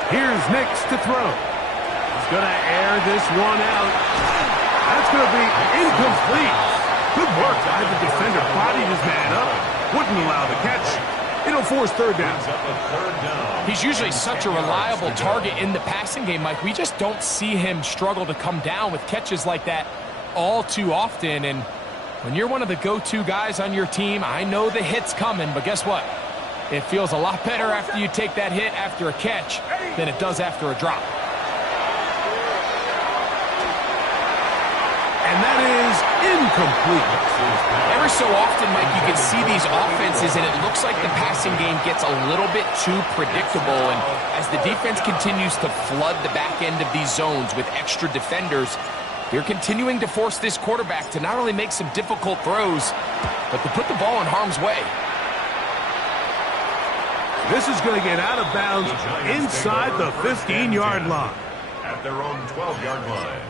Here's Nix to throw. He's going to air this one out. That's going to be incomplete. Good work by the defender. Bodied his man up. Wouldn't allow the catch. It'll force third down. He's usually such a reliable target in the passing game, Mike. We just don't see him struggle to come down with catches like that all too often. And when you're one of the go-to guys on your team, I know the hit's coming, but guess what? It feels a lot better after you take that hit after a catch than it does after a drop. And that is incomplete. Every so often, Mike, you can see these offenses, and it looks like the passing game gets a little bit too predictable. And as the defense continues to flood the back end of these zones with extra defenders, they're continuing to force this quarterback to not only make some difficult throws, but to put the ball in harm's way. This is going to get out of bounds inside the 15-yard line. At their own 12-yard line.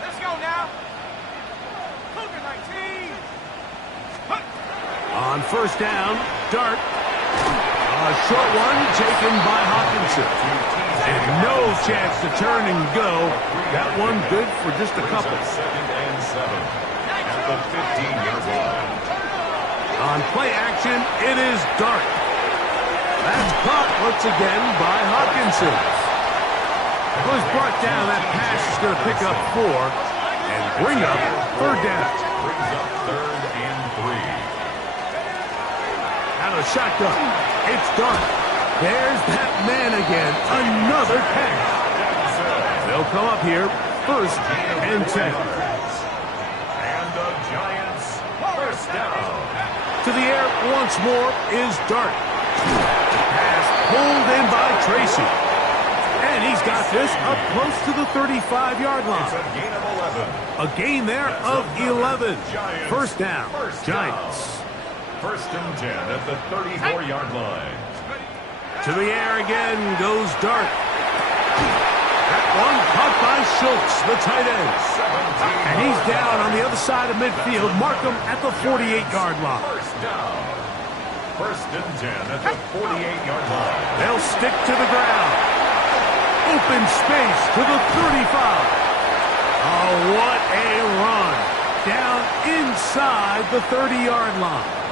Let's go now. On first down, Dart. A short one taken by Hawkinson. And no chance to turn and go. That one good for just a couple. Second and 7 at the 15-yard line. On play action, it is Dart. That's caught once again by Hawkinson. It was brought down. That pass is going to pick up 4 and bring up third down. Brings up third and 3. Out of shotgun. It's Dart. There's that man again. Another pass. They'll come up here. First and 10. And the Giants first down. To the air once more is Dart. Pass pulled in by Tracy. And he's got this up close to the 35-yard line. It's a gain of 11. A gain there of 11. First down. Giants. First and 10 at the 34-yard line. To the air again goes Dart. That one caught by Schultz, the tight end. And he's down on the other side of midfield. Mark him at the 48-yard line. First down. First and 10 at the 48-yard line. They'll stick to the ground. Open space to the 35. Oh, what a run. Down inside the 30-yard line.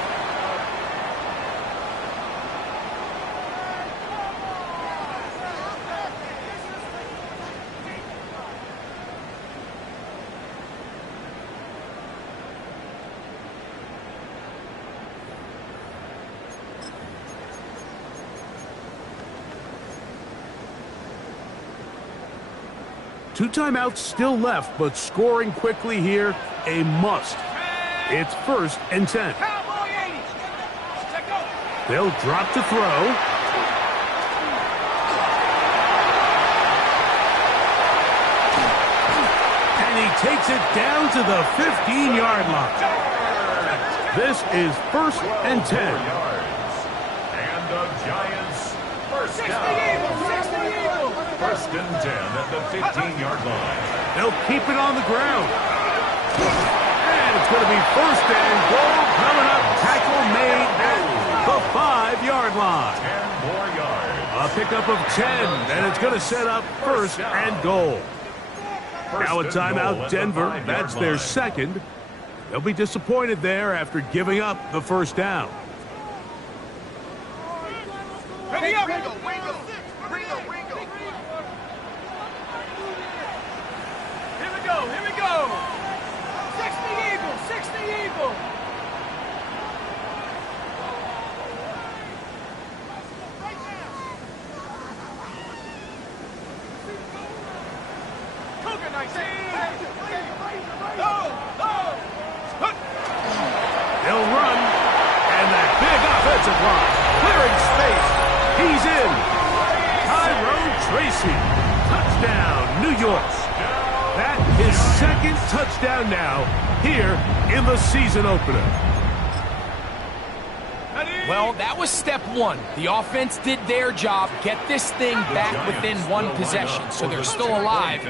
Two timeouts still left, but scoring quickly here, a must. It's first and 10. They'll drop to throw. And he takes it down to the 15-yard line. This is first and 10. And the Giants first down. First and 10 at the 15-yard line. They'll keep it on the ground. And it's going to be first and goal coming up. Tackle made. the 5-yard line. 10 more yards. A pickup of 10, and it's going to set up first and goal. Now a timeout, Denver. That's their second. They'll be disappointed there after giving up the first down. Ready up! Ringo! Here we go! 60 Eagle! Cougar 19! They'll run, and that big offensive line, clearing space. He's in. Tyrone Tracy. Touchdown, New York. That is second touchdown now here in the season opener. Well, that was step one. The offense did their job, get this thing back within one possession, so they're still alive.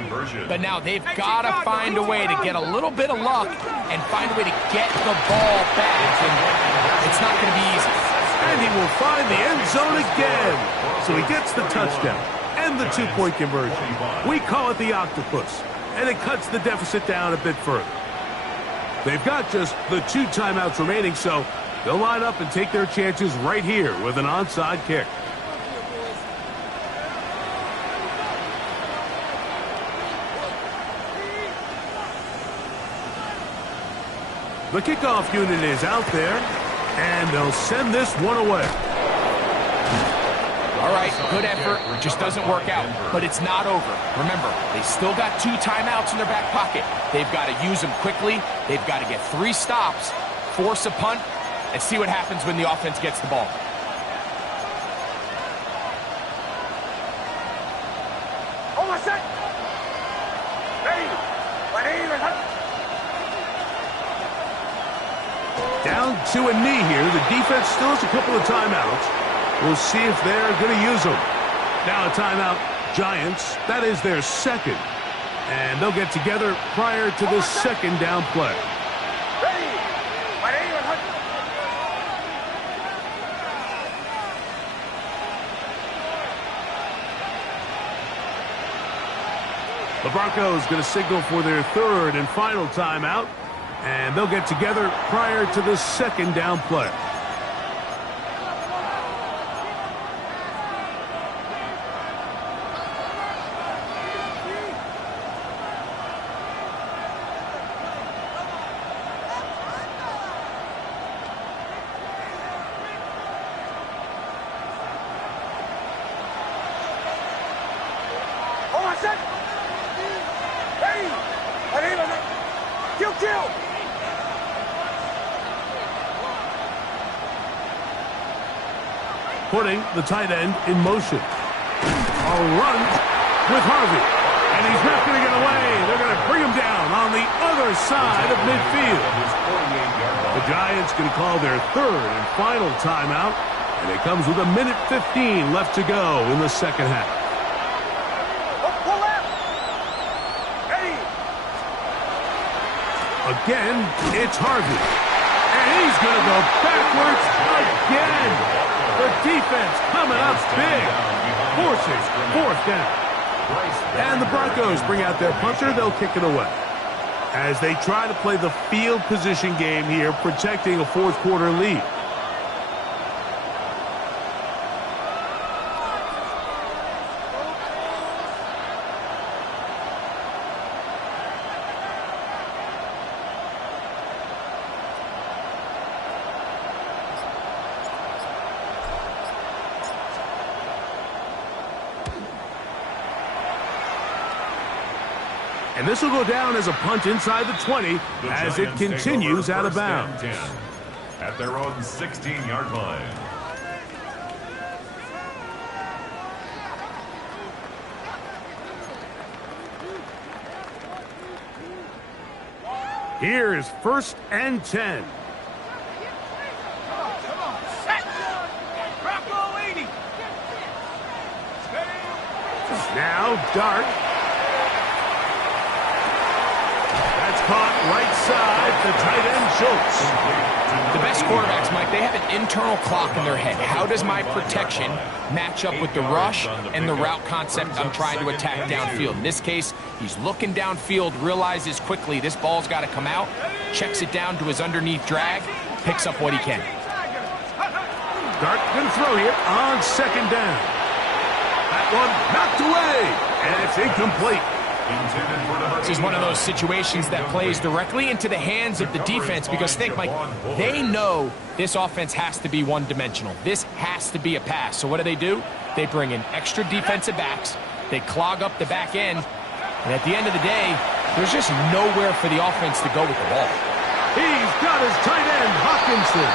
But now they've got to find a way to get a little bit of luck and find a way to get the ball back. And it's not going to be easy. And he will find the end zone again. So he gets the touchdown and the two-point conversion. We call it the octopus, and it cuts the deficit down a bit further. They've got just the 2 timeouts remaining, so they'll line up and take their chances right here with an onside kick. The kickoff unit is out there, and they'll send this one away. All right, good effort. Just doesn't work out, but it's not over. Remember, they still got 2 timeouts in their back pocket. They've got to use them quickly. They've got to get 3 stops, force a punt, and see what happens when the offense gets the ball. Almost set! Ready! Down to a knee here. The defense still has a couple of timeouts. We'll see if they're going to use them. Now a timeout, Giants. That is their second. And they'll get together prior to the second down play. Ready! The Broncos going to signal for their third and final timeout, and they'll get together prior to the second down play. Putting the tight end in motion. A run with Harvey. And he's not going to get away. They're going to bring him down on the other side of midfield. The Giants going to call their third and final timeout. And it comes with 1:15 left to go in the second half. Pull left! Ready! Again, it's Harvey. And he's going to go backwards again. The defense coming up big, forcing fourth down. And the Broncos bring out their punter. They'll kick it away as they try to play the field position game here, protecting a fourth quarter lead. And this will go down as a punt inside the 20 as it continues out of bounds. At their own 16-yard line. Here is 1st and 10. Now Dart. That's caught right side, the tight end Schultz. The best quarterbacks, Mike, they have an internal clock in their head. How does my protection match up with the rush and the route concept I'm trying to attack downfield? In this case, he's looking downfield, realizes quickly this ball's got to come out, checks it down to his underneath drag, picks up what he can. Dart going to throw here on second down. That one knocked away, and it's incomplete. This is one of those situations that plays directly into the hands of the defense because think, Mike, they know this offense has to be one-dimensional. This has to be a pass. So what do? They bring in extra defensive backs. They clog up the back end. And at the end of the day, there's just nowhere for the offense to go with the ball. He's got his tight end, Hawkinson.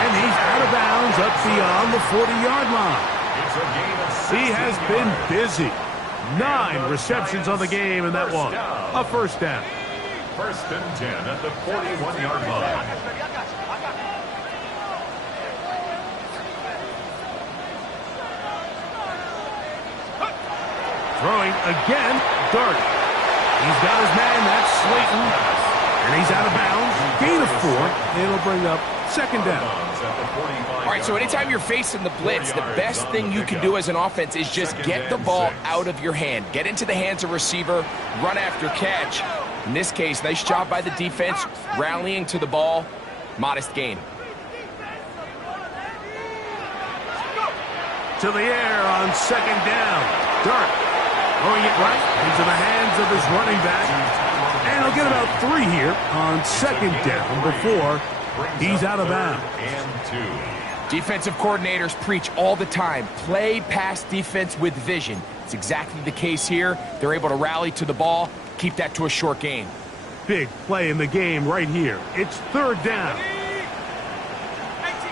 And he's out of bounds up beyond the 40-yard line. He has been busy. 9 receptions on the game, and that one, a first down. First and 10 at the 41-yard line. Throwing again, Dart. He's got his man, that's Slayton, and he's out of bounds. Gain of 4. It'll bring up second down. All right, so anytime you're facing the blitz, the best thing you can do as an offense is just get the ball out of your hand. Get into the hands of receiver, run after catch. In this case, nice job by the defense, rallying to the ball. Modest gain. To the air on second down. Dart throwing it right into the hands of his running back. And he'll get about 3 here on second down before he's out of bounds. Defensive coordinators preach all the time, play pass defense with vision. It's exactly the case here. They're able to rally to the ball, keep that to a short gain. Big play in the game right here. It's third down. 18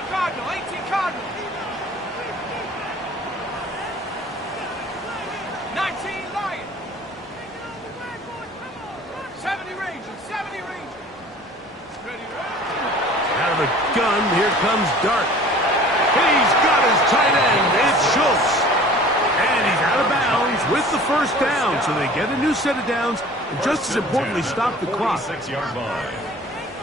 Cardinal, 18 Cardinal. 19 Lion. 70 Rangers, 70 Rangers. Out of the gun, here comes Dart. He's got his tight end. It's Schultz. And he's out of bounds with the first down. So they get a new set of downs. And just as importantly, stop the clock.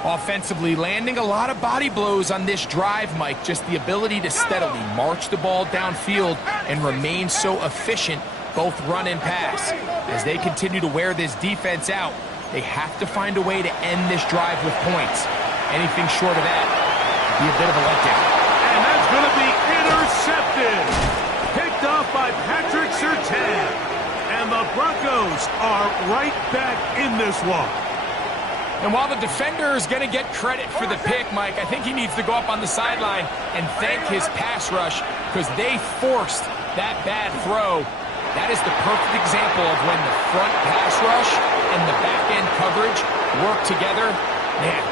Offensively, landing a lot of body blows on this drive, Mike. Just the ability to steadily march the ball downfield and remain so efficient, both run and pass. As they continue to wear this defense out, they have to find a way to end this drive with points. Anything short of that would be a bit of a letdown. And that's going to be intercepted. Picked off by Patrick Surtain. And the Broncos are right back in this one. And while the defender is going to get credit for the pick, Mike, I think he needs to go up on the sideline and thank his pass rush because they forced that bad throw. That is the perfect example of when the front pass rush and the back end coverage work together. Man,